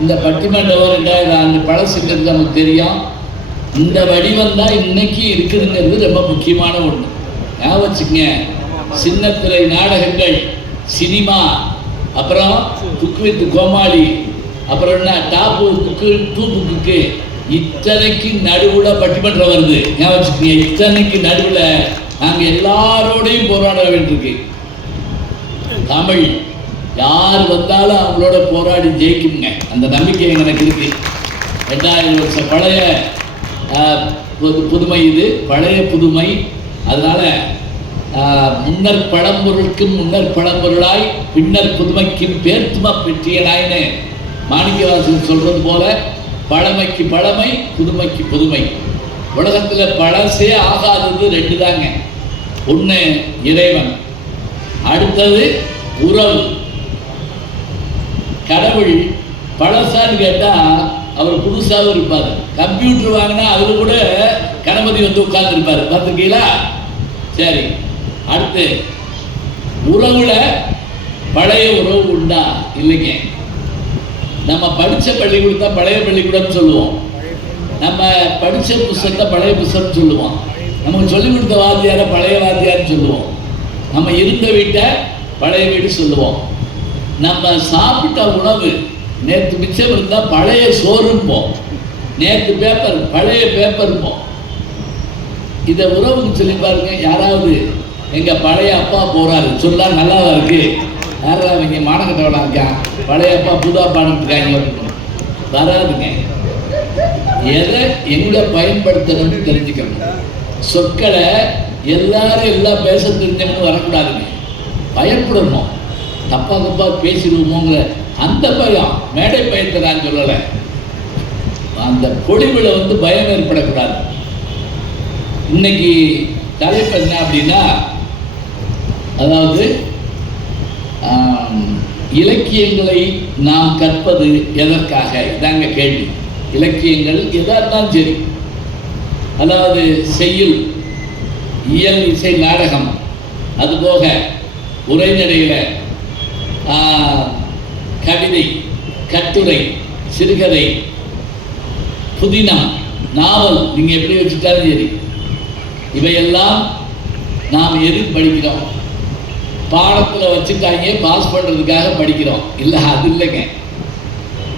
இந்த பட்டிமண்டபம் 2000 ஆண்டு பழசுங்கிறது நமக்கு தெரியும். இந்த வடிவம் தான் இன்னைக்கு இருக்குதுங்கிறது ரொம்ப முக்கியமான ஒன்று. ஞாபகம் வச்சுக்கங்க, சின்னத்திரை நாடகங்கள், சினிமா, அப்புறம் குக்கு வித் கோமாளி, அப்புறம் என்ன டாப்பு குக்கு டூப்பு குக்கு, இத்தனைக்கு நடுவில் பட்டிமன்றம் வருது. ஞாபகம் வச்சுக்கோங்க, இத்தனைக்கு நடுவில் நாங்கள் எல்லாரோடையும் போராட வேண்டியிருக்கு. தமிழ் யார் வந்தாலும் அவங்களோட போராடி ஜெயிக்குங்க, அந்த நம்பிக்கை எனக்கு இருக்கு. 2000 வருஷம் பழைய புதுமை, இது பழைய புதுமை. அதனால முன்னர் பழம்பொருளுக்கும் முன்னர் பழம்பொருளாய் பின்னர் புதுமைக்கும் பேர்த்துமா பெற்றியனாயின்னு மாணிக்கவாசன் சொல்றது போல, பழமைக்கு பழமை, புதுமைக்கு புதுமை. உலகத்தில் பழசே ஆகாதது 2 தாங்க. ஒன்று இறைவன், அடுத்தது உறவு. கடவுள் பழசான்னு கேட்டால் அவர் புதுசாகவும் இருப்பார். கம்ப்யூட்டர் வாங்கினா அதில் கூட கணபதி வந்து உட்கார்ந்துருப்பார், பார்த்துருக்கீங்களா? சரி, அடுத்து உறவுல பழைய உறவு உண்டா? இல்லைங்க. நம்ம படித்த பள்ளிக்கூடத்தை பழைய பள்ளிக்கூடம்னு சொல்லுவோம், நம்ம படித்த புத்தகத்தை பழைய புத்தகம்னு சொல்லுவோம், நமக்கு சொல்லிக் கொடுத்த வாத்தியாரை பழைய வாத்தியார்னு சொல்லுவோம், நம்ம இருந்த வீட்டை பழைய வீடு சொல்லுவோம், நம்ம சாப்பிட்ட உணவு நேற்று மிச்சம் இருந்தால் பழைய சோறும்போம், நேற்று பேப்பர் பழைய பேப்பர்ம்போம். இதை உறவுன்னு சொல்லி பாருங்க. யாராவது எங்கள் பழைய அப்பா போகிறாரு சொல்லா நல்லாவா இருக்கு? யாராவது இங்கே மானக்கட்டவனா இருக்கான், பழைய அப்பா புது அப்பான்னு இருக்காங்க அப்படின்னு வராதுங்க. எதை எங்கே பயன்படுத்தணும்னு தெரிஞ்சுக்கணும். சொற்களை எல்லாரும் எல்லாம் பேச தெரிஞ்சவங்க வரக்கூடாதுங்க. பயப்படணும், தப்பா தப்பா பேசிடுவோமோங்கிற அந்த பயம், மேடை பயத்தை நான் சொல்லலை, அந்த பொழிவில் வந்து பயம் ஏற்படக்கூடாது. இன்னைக்கு தலைப்பு என்ன அப்படின்னா, அதாவது இலக்கியங்களை நாம் கற்பது எதற்காக? இதாங்க கேள்வி. இலக்கியங்கள் எதா இருந்தாலும் சரி, அதாவது செய்யுள், இயல், இசை, நாடகம், அதுபோக உரைநடையில் கவிதை, கட்டுரை, சிறுகதை, புதினம், நாவல், நீங்கள் எப்படி வச்சுட்டாலும் சரி, இவையெல்லாம் நாம் எது படிக்கிறோம்? பாடத்தில் வச்சுட்டாங்க, பாஸ் பண்ணுறதுக்காக படிக்கிறோம். இல்லை, அது இல்லைங்க.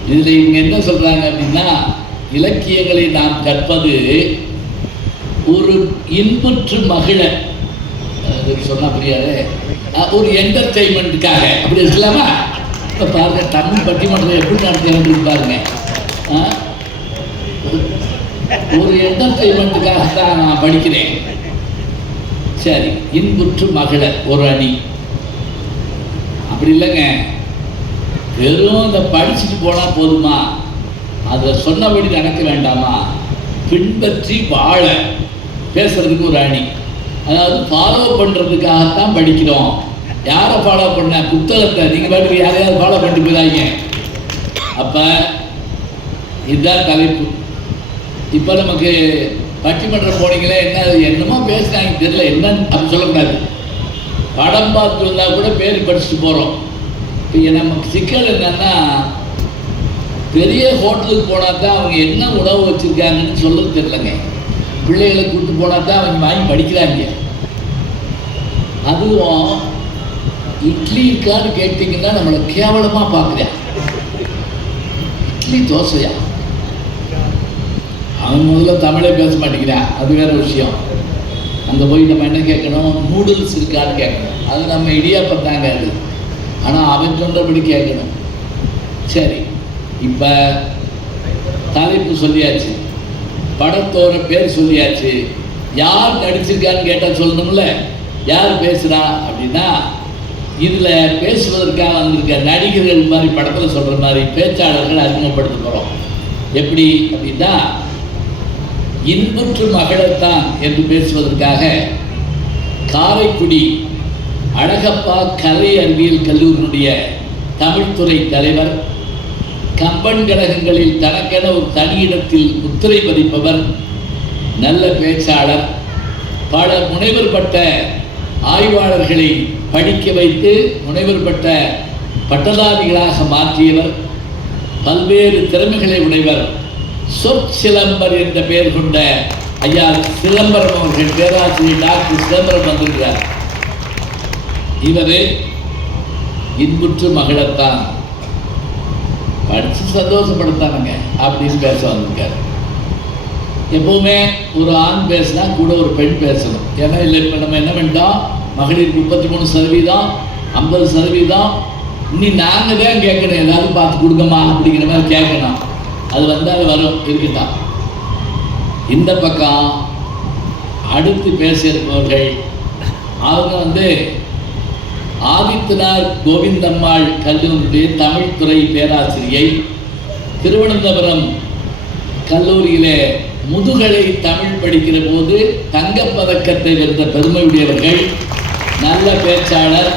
இதில் இவங்க என்ன சொல்கிறாங்க அப்படின்னா, இலக்கியங்களை நாம் கற்பது ஒரு இன்புற்று மகிழ, சொன்னால் புரியாது, ஒரு என்டர்டெயின்மெண்ட்டுக்காக, அப்படி இருக்கலாமா? இப்போ பாருங்க, தமிழ் பட்டிமன்றம் எப்படி நடத்துறது பாருங்க. ஒரு என்டர்டெயின்மெண்ட்டுக்காக தான் நான் படிக்கிறேன். சரி, இன்புற்று மகிழ ஒரு அணி, அப்படி இல்லைங்க. வெறும் அதை படிச்சுட்டு போனால் போதுமா? அதை சொன்னபடி நடக்க வேண்டாமா? பின்பற்றி வாழ பேசுறதுக்கு ஒரு அணி, அதாவது ஃபாலோ பண்ணுறதுக்காகத்தான் படிக்கிறோம். யாரை ஃபாலோ பண்ண? புத்தகத்தை. நீங்கள் பாட்டுக்கு யாரையாவது ஃபாலோ பண்ணிட்டு போயிடாங்க. அப்போ இதுதான் தலைப்பு. இப்போ நமக்கு பட்டிமன்றம் போனீங்களே, என்னமோ பேசுனாங்க தெரியல, என்னன்னு அப்படி சொல்லக்கூடாது. படம் பார்த்து வந்தால் கூட பேர் படிச்சுட்டு போகிறோம். இப்போ நமக்கு சிக்கல் என்னன்னா, பெரிய ஹோட்டலுக்கு போனால் தான் அவங்க என்ன உணவு வச்சுருக்காங்கன்னு சொல்ல தெரியலங்க. பிள்ளைகளை கூப்பிட்டு போனால் தான் அவங்க வாங்கி படிக்கிறாங்க. அதுவும் இட்லி இருக்கான்னு கேட்டிங்கன்னா நம்மளை கேவலமாக பார்க்குறேன். இட்லி தோசையா? அவன் முதல்ல தமிழே பேச மாட்டேங்கிறான், அது வேற விஷயம். அங்கே போய் நம்ம என்ன கேட்கணும்? நூடுல்ஸ் இருக்கான்னு கேட்கணும். அது நம்ம இடியாப்பம் தாங்க அது, ஆனால் அவன் சொன்னபடி கேட்கணும். சரி, இப்போ தலைப்பு சொல்லியாச்சு, படத்தோட பேர் சொல்லியாச்சு, யார் நடிச்சிருக்கான்னு கேட்டால் சொல்லணும்ல. யார் பேசுகிறா அப்படின்னா, இதில் பேசுவதற்காக வந்திருக்க நடிகர்கள் மாதிரி, படத்தில் சொல்கிற மாதிரி பேச்சாளர்கள் அறிமுகப்படுத்த போகிறோம். எப்படி அப்படின்னா, இன்புற்று மகிழத்தான் என்று பேசுவதற்காக காரைக்குடி அழகப்பா கலை அறிவியல் கல்லூரியினுடைய தமிழ்துறை தலைவர், கம்பன் கழகங்களில் தனக்கென ஒரு தனியிடத்தில் முத்திரை பதிப்பவர், நல்ல பேச்சாளர், பல முனைவர் பட்ட ஆய்வாளர்களை படிக்க வைத்து முனைவர் பட்ட பட்டதாரிகளாக மாற்றியவர், பல்வேறு திறமைகளை உடையவர், சொற்சிலம்பர் என்ற பெயர் கொண்ட ஐயா சிதம்பரம் அவர்கள், பேராசிரியர் டாக்டர் சிதம்பரம் வந்திருக்கிறார். இவர் இன்புற்று மகிழத்தான், படித்து சந்தோஷப்படுத்தானுங்க அப்படின்னு பேச வந்திருக்காரு. எப்பவுமே ஒரு ஆண் பேசினா கூட ஒரு பெண் பேசணும். ஏன்னா இல்லை, இப்போ நம்ம என்ன பண்ணிட்டோம், மகளிர் 33%, 50%, இனி நாங்கள் தான் கேட்கணும், ஏதாவது பார்த்து கொடுக்கமா அப்படிங்கிற மாதிரி கேட்கணும். அது வந்தால் வரும், இருக்கட்டும். இந்த பக்கம் அடுத்து பேச இருப்பவர்கள், அவங்க ஆதித்தனார் கோவிந்தம்மாள் கல்லூரியுடைய தமிழ்துறை பேராசிரியை, திருவனந்தபுரம் கல்லூரியிலே முதுகலை தமிழ் படிக்கிற போது தங்கப்பதக்கத்தை வென்ற பெருமையுடையவர்கள், நல்ல பேச்சாளர்.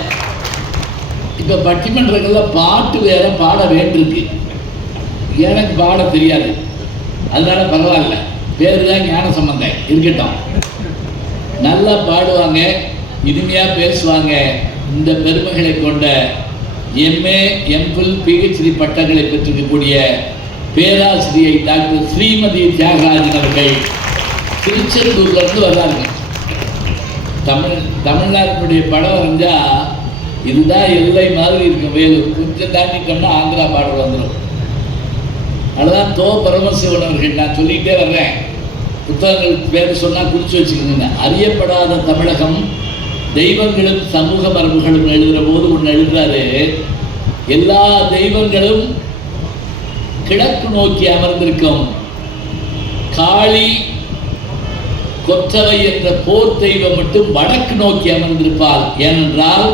இப்போ பட்டிமன்றங்களில் பாட்டு வேற பாட வேண்டியிருக்கு. எனக்கு பாட தெரியாது, அதனால பரவாயில்ல, பேர் தான் ஞான சம்பந்தம், இருக்கட்டும். நல்லா பாடுவாங்க, இனிமையாக பேசுவாங்க. இந்த பெருமைகளை கொண்ட எம்ஏ, எம்பில், பிஹெச்டி பட்டங்களை பெற்றிருக்கக்கூடிய பேராசிரியை டாக்டர் ஸ்ரீமதி தியாகராஜன் அவர்கள் திருச்செந்தூர்லேருந்து வர்றாங்க. தமிழ்நாட்டினுடைய படம் வரைஞ்சா இதுதான் எல்லை மாதிரி இருக்கும். வேலூர் கொஞ்சம் தாண்டி கொண்டு ஆந்திரா பார்டர் வந்துடும். அதுதான் தோ பரமசிவன் அவர்கள். நான் சொல்லிக்கிட்டே வர்றேன், புத்தகங்களுக்கு பேர் சொன்னால் குறித்து வச்சுக்கோங்க. அறியப்படாத தமிழகம், தெய்வங்களும் சமூக மரபுகளும் எழுதுகிற போது ஒன்று எழுதுறாரு, எல்லா தெய்வங்களும் கிழக்கு நோக்கி அமர்ந்திருக்கும், காளி கொற்றவை என்ற போர் தெய்வம் மட்டும் வடக்கு நோக்கி அமர்ந்திருப்பார். ஏனென்றால்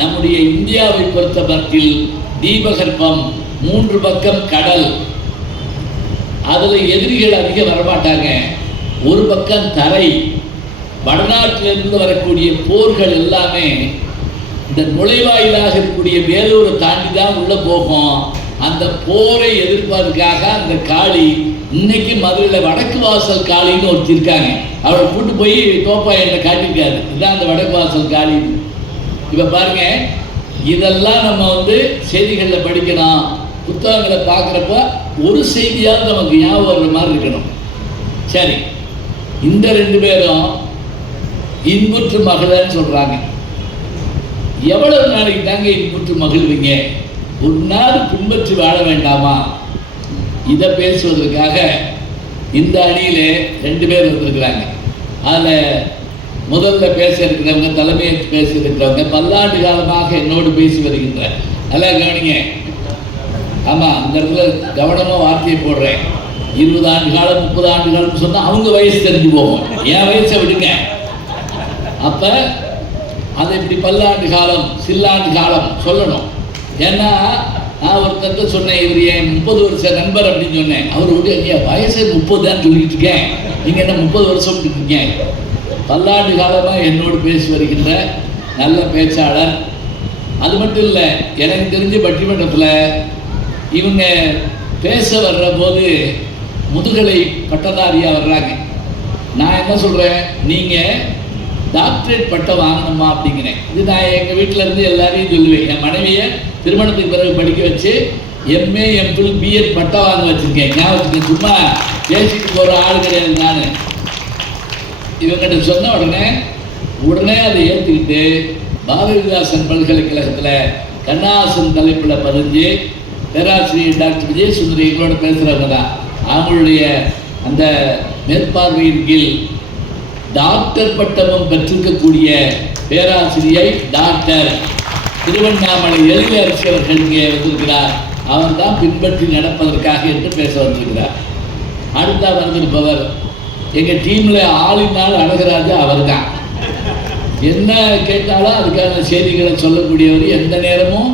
நம்முடைய இந்தியாவை பொறுத்தமட்டில் தீபகற்பம், 3 பக்கம் கடல், அதில் எதிரிகள் அதிகம் வரமாட்டாங்க. ஒரு பக்கம் தரை, வடநாட்டிலிருந்து வரக்கூடிய போர்கள் எல்லாமே இந்த நுழைவாயிலாக இருக்கக்கூடிய வேலூரை தாண்டி தான் உள்ள போகும். அந்த போரை எதிர்ப்பதற்காக அந்த காளி இன்னைக்கு மதுரையில் வடக்கு வாசல் காளின்னு ஒருத்தி இருக்காங்க. அவளை கூட்டு போய் தோப்பா என்னை காட்டியிருக்காரு. இதுதான் அந்த வடக்கு வாசல் காளி. இப்போ பாருங்க, இதெல்லாம் நம்ம செய்திகளில் படிக்கணும், புத்தகங்களை பார்க்குறப்ப ஒரு செய்தியாவது நமக்கு ஞாபகம் வர்ற மாதிரி இருக்கணும். சரி, இந்த 2 பேரும் இன்புற்று மகிழன்னு சொல்கிறாங்க. எவ்வளவு நாளைக்கு தாங்க இன்புற்று மகிழ்வீங்க? ஒரு நாள் பின்பற்றி வாழ வேண்டாமா? இதை பேசுவதற்காக இந்த அணியிலே 2 பேர் வந்திருக்கிறாங்க. அதில் முதல்ல பேச இருக்கிறவங்க, தலைமையை பேச இருக்கிறவங்க, பல்லாண்டு காலமாக என்னோடு பேசி வருகின்ற, நல்லா கவனிங்க. ஆமாம், அந்த இடத்துல கவனமாக வார்த்தையை போடுறேன். 20 ஆண்டு காலம் 30 ஆண்டு காலம்னு சொன்னால் அவங்க வயசு தெரிஞ்சு போகும். என் வயசை விடுங்க. அப்போ அதை இப்படி பல்லாண்டு காலம் சில்லாண்டு காலம் சொல்லணும். ஏன்னா நான் ஒருத்தர்கிட்ட சொன்னேன், இவர் என் 30 வருஷ நண்பர் அப்படின்னு சொன்னேன். அவர் விட்டு ஐயா வயசு 30 தான் சொல்லிட்டு இருக்கேன், நீங்கள் என்ன 30 வருஷம் இருக்கீங்க? பல்லாண்டு காலமாக என்னோடு பேசி வருகின்ற நல்ல பேச்சாளர். அது மட்டும் இல்லை, எனக்கு தெரிஞ்ச பட்டிமன்றத்தில் இவங்க பேச வர்ற போது முதுகலை பட்டதாரியாக வர்றாங்க. நான் என்ன சொல்கிறேன், நீங்கள் டாக்டரேட் பட்டம் வாங்கணுமா அப்படிங்கிறேன். இது நான் எங்கள் வீட்டில் இருந்து எல்லாரையும் சொல்லுவேன். என் மனைவியை திருமணத்துக்கு பிறகு படிக்க வச்சு எம்ஏ எம்பில் பிஎட் பட்டம் வாங்க வச்சுருக்கேன். ஞாபகத்துக்கு சும்மா பேசிட்டு போகிற ஆள் கிடையாது நான். இவங்கிட்ட சொன்ன உடனே அதை ஏற்றுக்கிட்டு பாரதிதாசன் பல்கலைக்கழகத்தில் கண்ணாசன் தலைப்பில் பதிஞ்சு பேராசிரியர் டாக்டர் விஜயசுந்தரி எங்களோட பேசுகிறவங்க தான். அவங்களுடைய அந்த மேற்பார்வையின் கீழ் டாக்டர் பட்டமும் பெற்றிருக்கக்கூடிய பேராசிரியை டாக்டர் திருவண்ணாமலை எழிலரசி அவர்கள் இங்கே வந்திருக்கிறார். அவர் தான் பின்பற்றி நடப்பதற்காக என்று பேச வந்திருக்கிறார். அடுத்தா வந்திருப்பவர் எங்கள் டீமில் ஆளினால் அழகராஜா. அவர் தான் என்ன கேட்டாலும் அதுக்கான செய்திகளை சொல்லக்கூடியவர். எந்த நேரமும்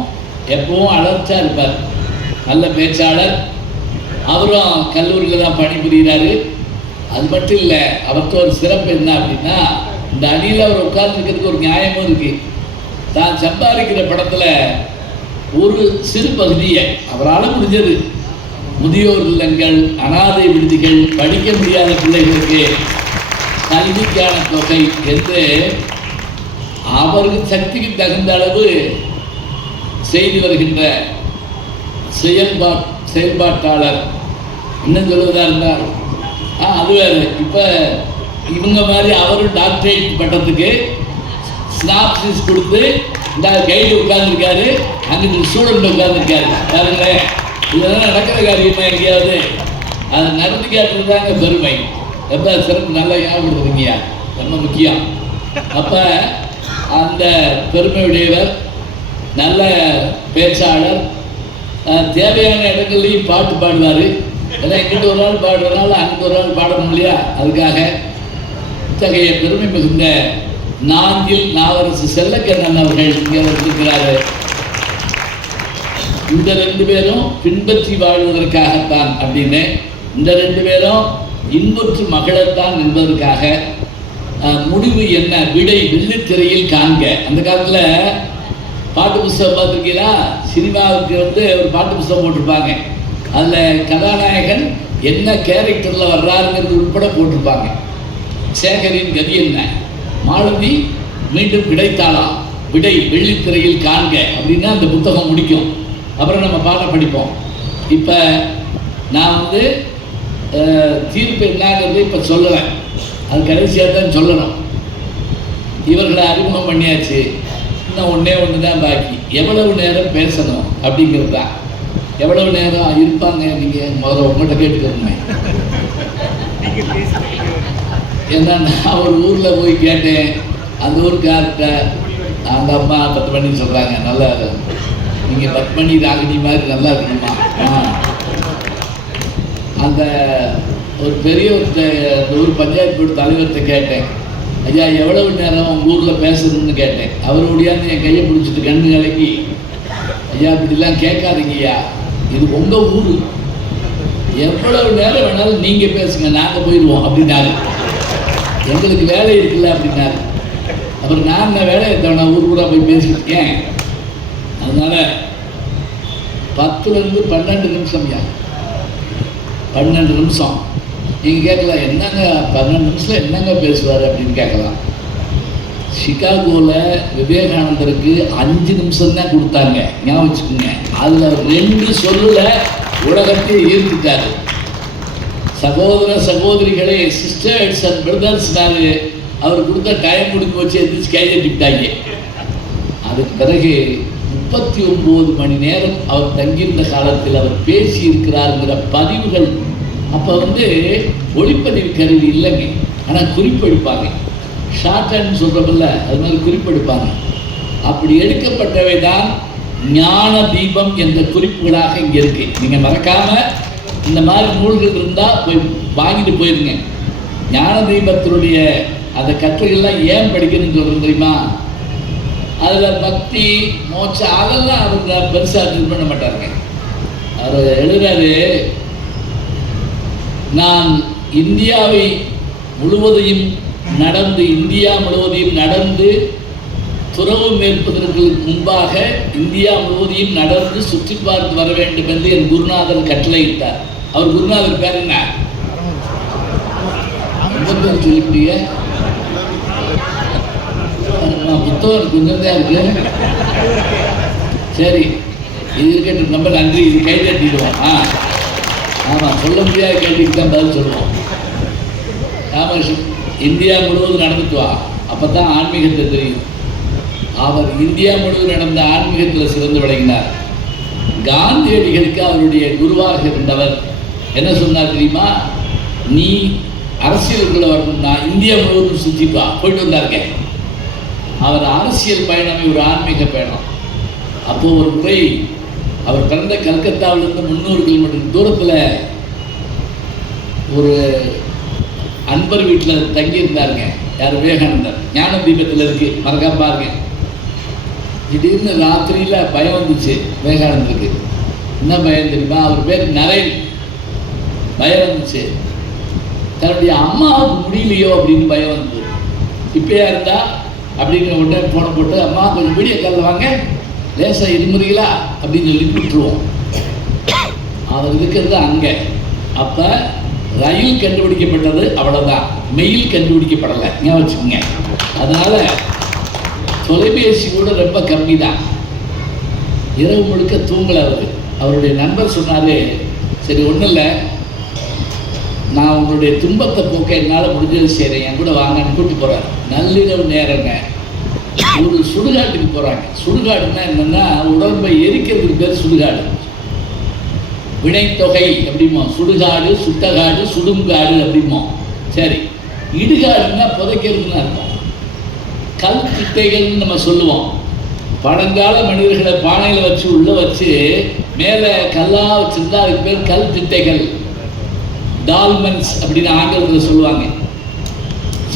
எப்பவும் அலர்ட்டாக இருப்பார். நல்ல பேச்சாளர். அவரும் கல்லூரியில் தான் பணிபுரிகிறாரு. அது மட்டும் இல்லை, அவருக்கு ஒரு சிறப்பு என்ன அப்படின்னா, இந்த அணியில் அவர் உட்கார்ந்துருக்கிறதுக்கு ஒரு நியாயமும் இருக்குது. தான் சம்பாதிக்கிற படத்தில் ஒரு சிறு பகுதியை அவரால் முடிஞ்சது முதியோர் இல்லங்கள், அனாதை விடுதிகள், படிக்க முடியாத பிள்ளைகளுக்கு கல்விக்கான தொகை என்று அவருக்கு சக்திக்கு தகுந்த அளவு செய்து வருகின்ற செயல்பாட்டாளர். இன்னும் சொல்வதா இருந்தால் அது வேறு. இப்போ இவங்க மாதிரி அவரும் டாக்டரேட் பட்டத்துக்கு ஸ்னாப்சிஸ் கொடுத்து இந்த கைடு உட்கார்ந்துருக்காரு, அங்கிட்டு ஸ்டூடெண்ட் உட்கார்ந்துருக்காரு. பாருங்களேன், இதெல்லாம் நடக்கிற காரியமா எங்கேயாவது? அதை நடத்தி காட்டுறது தாங்க பெருமை. ரொம்ப சிறப்பு, நல்லா ஞாபகப்படுத்துறீங்கயா, ரொம்ப முக்கியம். அப்போ அந்த பெருமையுடையவர், நல்ல பேச்சாளர், தேவையான இடங்கள்லையும் பாட்டு பாடுவார். ஏன்னா எங்கிட்ட ஒரு ஆள் பாடுறதுனால அங்கிட்ட ஒரு ஆள் பாடணும் இல்லையா? அதுக்காக இத்தகைய பெருமை மிகுந்த நாஞ்சில் நாவரசு செல்லக்கண்ணன் அவர்கள் இங்கே வந்திருக்கிறாரு. இந்த 2 பேரும் பின்பற்றி வாழ்வதற்காகத்தான் அப்படின்னு, இந்த 2 பேரும் இன்புற்று மகளத்தான் என்பதற்காக முடிவு என்ன, விடை வெள்ளித்திரையில் காண்க. அந்த காலத்தில் பாட்டு புஸ்தகம் பார்த்துருக்கீங்களா? சினிமாவுக்கு ஒரு பாட்டு புஸ்தகம் போட்டிருப்பாங்க. அதில் கதாநாயகன் என்ன கேரக்டரில் வர்றாருங்கிறது உட்பட போட்டிருப்பாங்க. சேகரின் கதி என்ன, மாலதி மீண்டும் கிடைத்தாளா, விடை வெள்ளித்திரையில் காண்க அப்படின்னா அந்த புத்தகம் முடிக்கும். அப்புறம் நம்ம பாடம் படிப்போம். இப்போ நான் தீர்ப்பு என்னங்கிறது இப்போ சொல்லுவேன், அது கடைசியாக தான் சொல்லணும். இவர்களை அறிமுகம் பண்ணியாச்சு, இன்னும் ஒன்று தான் பாக்கி. எவ்வளவு நேரம் பேசணும் அப்படிங்கிறது தான். எவ்வளவு நேரம் இருப்பாங்க நீங்கள் முதல்ல உங்கள்கிட்ட கேட்டுக்கிறோமே. ஏன்னா நான் ஒரு ஊரில் போய் கேட்டேன், அந்த ஊருக்கார்கிட்ட அந்த அம்மா 10 மணின்னு சொல்கிறாங்க. நல்லா நீங்கள் 10 மணி ராகினி மாதிரி நல்லா இருக்கணுமா? அந்த ஒரு பெரிய ஒரு பஞ்சாயத்து போர்டு தலைவர்கிட்ட கேட்டேன், ஐயா எவ்வளவு நேரம் உங்கள் ஊரில் பேசுறதுன்னு கேட்டேன். அவர் முடியாது என் கையை பிடிச்சிட்டு கண்ணு கலக்கி, ஐயா இப்படிலாம் கேட்காதீங்கய்யா, இது உங்கள் ஊர், எவ்வளவு நேரம் வேணாலும் நீங்கள் பேசுங்க, நாங்கள் போயிடுவோம் அப்படின்னாரு. எங்களுக்கு வேலை இருக்குல்ல அப்படின்னாரு. அப்புறம் நான் இந்த வேலையை தவணை ஊர் ஊராக போய் பேசிட்டு இருக்கேன். அதனால 10லேருந்து 12 நிமிஷம் 12 நிமிஷம் நீங்கள் கேட்கலாம், என்னங்க 12 நிமிஷத்தில் என்னங்க பேசுவார் அப்படின்னு கேட்கலாம். சிகாகோவில் விவேகானந்தருக்கு 5 நிமிஷம் தான் கொடுத்தாங்க, ஞாபகம் வச்சுக்கோங்க. அதில் 2 சொல்லுல உலகத்தை ஈர்த்துட்டாரு. சகோதர சகோதரிகளே, சிஸ்டர்ஸ் அண்ட் பிரதர்ஸ்னாரு. அவர் கொடுத்த டைம் முடிஞ்சு வச்சு எந்திரிச்சு கை தட்டிவிட்டாங்க. அதுக்கு பிறகு 39 மணி நேரம் அவர் தங்கியிருந்த காலத்தில் அவர் பேசி இருக்கிறாருங்கிற பதிவுகள். அப்போ ஒளிப்பதிவு கருவி இல்லைங்க, ஆனால் குறிப்பெடுப்பாங்க. ஷார்ட் ஹேண்ட் சொல்கிறதில்ல, அது மாதிரி குறிப்பெடுப்பாங்க. அப்படி எடுக்கப்பட்டவை தான் ஞான தீபம் என்ற குறிப்புகளாக இங்கே இருக்கு. நீங்கள் மறக்காமல் இந்த மாதிரி நூல்கள் இருந்தால் போய் வாங்கிட்டு போயிருங்க. ஞான தீபத்தினுடைய அந்த கட்டுரைகள்லாம் ஏன் படிக்கணும்னு சொல்கிறது தெரியுமா? அதில் பக்தி மோட்சம் அதெல்லாம் அவர் பெருசாக இது பண்ண மாட்டாருங்க. அவர் எழுதுறாரு, நான் இந்தியா முழுவதையும் நடந்து துறவு மேற்பதற்கு முன்பாக இந்தியா முழுவதையும் நடந்து சுற்றி பார்த்து வர வேண்டும் என்று என் குருநாதர் கட்டளையிட்டார். அவர் குருநாதர் பேர் என்ன? சொல்லிட்டீங்க. புத்தகம் கொஞ்சம் தான் இருக்கு. சரி, இது இருக்கட்டும், ரொம்ப நன்றி. இது கை தட்டிடுவோம். ஆமாம், சொல்ல முடியாத கேள்விக்கு தான் பதில் சொல்லுவோம். ராமகிருஷ்ணன் இந்தியா முழுவதும் நடந்துட்டு வா, அப்போ தான் ஆன்மீகத்தை தெரியும். அவர் இந்தியா முழுவதும் நடந்த ஆன்மீகத்தில் சிறந்து விளங்கினார். காந்தியடிகளுக்கு அவருடைய குருவாக இருந்தவர் என்ன சொன்னார் தெரியுமா? நீ அரசியலுக்குள்ள வரணும்னா இந்தியா முழுவதும் சுற்றிப்பா. போயிட்டு வந்தாருங்க. அவர் அரசியல் பயணமே ஒரு ஆன்மீக பயணம். அப்போ ஒரு முறை அவர் பிறந்த கல்கத்தாவிலிருந்து 300 கிலோமீட்டர் தூரத்தில் ஒரு அன்பர் வீட்டில் தங்கியிருந்தாருங்க. யார்? விவேகானந்தர். ஞான தீபத்தில் இருக்கு, மறக்காம பாருங்க. திடீர்னு ராத்திரியில் பயம் வந்துச்சு விவேகானந்தருக்கு. என்ன பயம் தெரியுமா? அவர் பேர் நரேன். பயம் வந்துச்சு. தன்னுடைய அம்மாவுக்கு முடியலையோ அப்படின்னு பயம் வந்தது. இப்பயா இருந்தா அப்படிங்கிற உடனே போன போட்டு, அம்மா கொஞ்சம் வீடியோ காலில் வாங்க, லேசாக இருமுறைகளா அப்படின்னு சொல்லி விட்டுருவோம். அவர் இருக்கிறது அங்கே. அப்போ ரயில் கண்டுபிடிக்கப்பட்டது, அவ்வளோதான். மெயில் கண்டுபிடிக்கப்படலை, ஞாபகம் வச்சுக்கோங்க. அதனால் தொலைபேசி கூட ரொம்ப கம்மி தான். இரவு முழுக்க தூங்கலை அவர். அவருடைய நண்பர் சொன்னார், சரி ஒன்றும் இல்லை, நான் உங்களுடைய துன்பத்தை போக்க என்னால் முடிஞ்சது செய்கிறேன், என் கூட வாங்கன்னு கூப்பிட்டு போகிறார். நள்ளிரவு நேரங்க ஒரு சுடுகாட்டுக்கு போகிறாங்க. சுடுகாடுன்னா என்னென்னா உடம்பை எரிக்கிறதுக்கு பேர் சுடுகாடு. வினைத்தொகை அப்படிமோ, சுடுகாடு, சுட்டகாடு, சுடுங்காடு அப்படிமோ. சரி, இடுகாடுன்னா புதைக்கிறதுன்னு அர்த்தம். கல் திட்டைகள்னு நம்ம சொல்லுவோம். பழங்கால மனிதர்களை பானையில் வச்சு உள்ளே வச்சு மேலே கல்லாக வச்சுருந்தா அதுக்கு பேர் கல் திட்டைகள், டால்மென்ஸ் அப்படின்னு ஆங்கிலத்தில் சொல்லுவாங்க.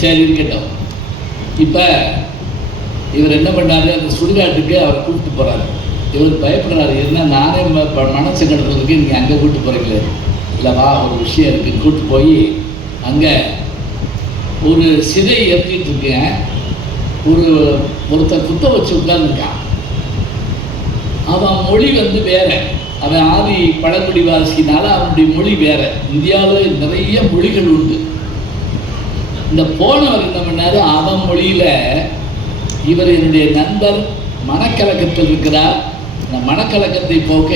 சரி, இருக்கட்டும். இப்போ இவர் என்ன பண்ணாரு, அந்த சுடுகாட்டுக்கு அவர் கூப்பிட்டு போகிறாரு. இவர் பயப்படுறாரு, என்ன நானே மனசங்கடத்தில் இருக்கு, நீங்கள் அங்கே கூப்பிட்டு போகிறீங்களே. இல்லை வா, ஒரு விஷயம் இருக்குன்னு கூப்பிட்டு போய் அங்கே ஒரு சிதை எரிஞ்சிட்டு இருக்கேன். ஒருத்தர் குத்த வச்சு உட்கார்ந்துருக்கான். அவன் மொழி வேற. அவன் ஆதி பழங்குடிவாசினால அவனுடைய மொழி வேற. இந்தியாவில் நிறைய மொழிகள் உண்டு. இந்த போனவர் என்ன பண்ணாரு, அவன் மொழியில இவர் என்னுடைய நண்பர் மனக்கலக்கத்தில் இருக்கிறார், இந்த மனக்கலக்கத்தை போக்க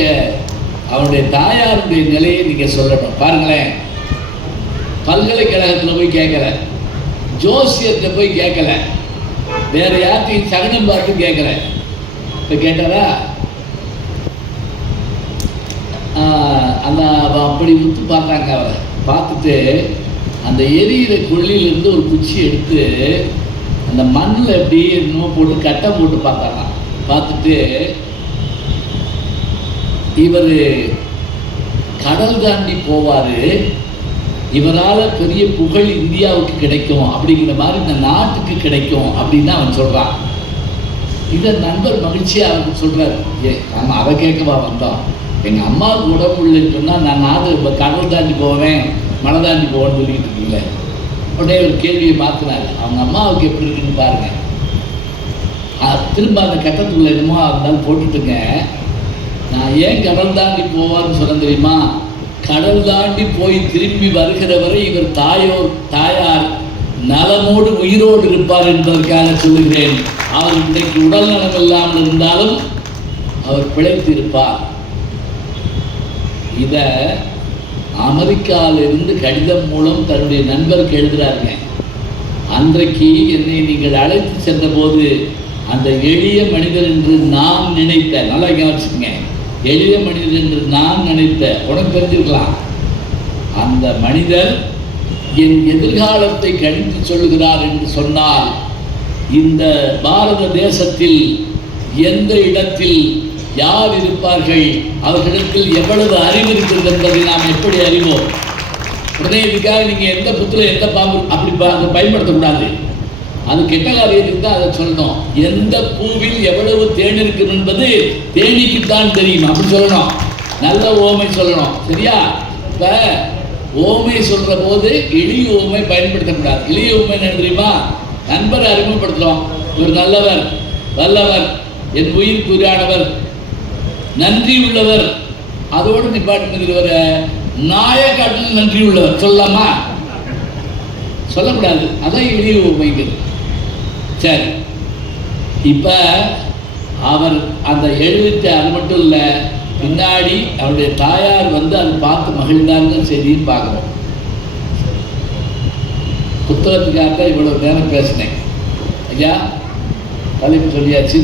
அவனுடைய தாயாருடைய நிலையை நீங்க சொல்லணும். பாருங்களேன், பல்கலைக்கழகத்தில் போய் கேட்கல, ஜோசியத்தை போய் கேட்கல, வேற யார்த்தையும் சகனம் பார்த்து கேட்கல. இப்போ கேட்டாரா, அந்த அப்படி விட்டு பார்த்தாங்க. அவரை பார்த்துட்டு அந்த எரியிற கொள்ளியிலிருந்து ஒரு குச்சி எடுத்து அந்த மண்ணில் எப்படி இன்னும் போட்டு கட்டம் போட்டு பார்த்தாங்க. பார்த்துட்டு இவர் கடல் தாண்டி போவார், இவரால் பெரிய புகழ் இந்தியாவுக்கு கிடைக்கும் அப்படிங்கிற மாதிரி இந்த நாட்டுக்கு கிடைக்கும் அப்படின்னு அவன் சொல்கிறான். இதை நண்பர் மகிழ்ச்சியாக அவருக்கு சொல்கிறார். நம்ம அதை கேட்கவா வந்தோம், எங்கள் அம்மாவுக்கு உடம்பு இல்லைன்னு சொன்னால் நான் நாடு கடல் தாண்டி போவேன், மலை தாண்டி போவேன்னு சொல்லிக்கிட்டு இருக்கீங்களே. உடனே ஒரு கேள்வியை மாற்றினார், அவங்க அம்மாவுக்கு எப்படி இருக்குன்னு பாருங்கள். திரும்ப அந்த கட்டத்துக்குள்ள என்னமோ இருந்தாலும் போட்டுட்டுங்க. நான் ஏன் கடல் தாண்டி போவான்னு சொல்ல தெரியுமா? கடல் தாண்டி போய் திரும்பி வருகிறவரை இவர் தாயார் நலமோடு உயிரோடு இருப்பார் என்பதற்காக சொல்லுகிறேன். அவர் இன்றைக்கு உடல் நலம் இல்லாமல் இருந்தாலும் அவர் பிழைத்து இருப்பார். இத அமெரிக்காவிலிருந்து கடிதம் மூலம் தன்னுடைய நண்பருக்கு எழுதுகிறாருங்க. அன்றைக்கு என்னை நீங்கள் அழைத்து சென்ற போது அந்த எளிய மனிதர் என்று நான் நினைத்த, நல்லா கவனிச்சுங்க, எளிய மனிதர் என்று நான் நினைத்த, உனக்கு தெரிஞ்சிருக்கலாம், அந்த மனிதர் என் எதிர்காலத்தை கணித்து சொல்லுகிறார் என்று சொன்னால் இந்த பாரத தேசத்தில் எந்த இடத்தில் யார் இருப்பார்கள், அவர்களிடத்தில் எவ்வளவு அறிவு இருக்கிறது என்பதை நாம் எப்படி அறிவோம்? உடனே இதுக்காக நீங்கள் எந்த புத்துல எந்த பாம்பு அப்படி அதை பயன்படுத்தக்கூடாது. அது கெட்ட காரியத்துக்கு தான் அதை சொல்லணும். எந்த பூவில் எவ்வளவு தேன் இருக்கும் என்பது தேனீக்குத்தான் தெரியும், அப்படி சொல்லணும். நல்ல ஓமை சொல்லணும், சரியா? இப்போ ஓமை சொல்ற போது எளிய ஓமை பயன்படுத்தக்கூடாது. எளிய ஓமை என்ன தெரியுமா? நண்பரை அறிமுகப்படுத்துகிறோம், இவர் நல்லவர், வல்லவர், என் உயிர் குறியானவர், நன்றி உள்ளவர், அதோடு நிப்பாட்டுகிற நாயக்காட்டில் நன்றி உள்ளவர் சொல்லலாமா? சொல்லக்கூடாது. அதான் எளிய ஓமைகள். சரி, இப்போ அவர் அந்த எழுதிட்டு அது மட்டும் இல்லை, பின்னாடி அவருடைய தாயார் வந்து அதை பார்த்து மகிழ்ந்தாங்க செய்தியும் பார்க்குறோம். புத்தகத்துக்காக இவ்வளவு நேரம் பேசினேன். ஐயா தலைப்பு சொல்லியாச்சு.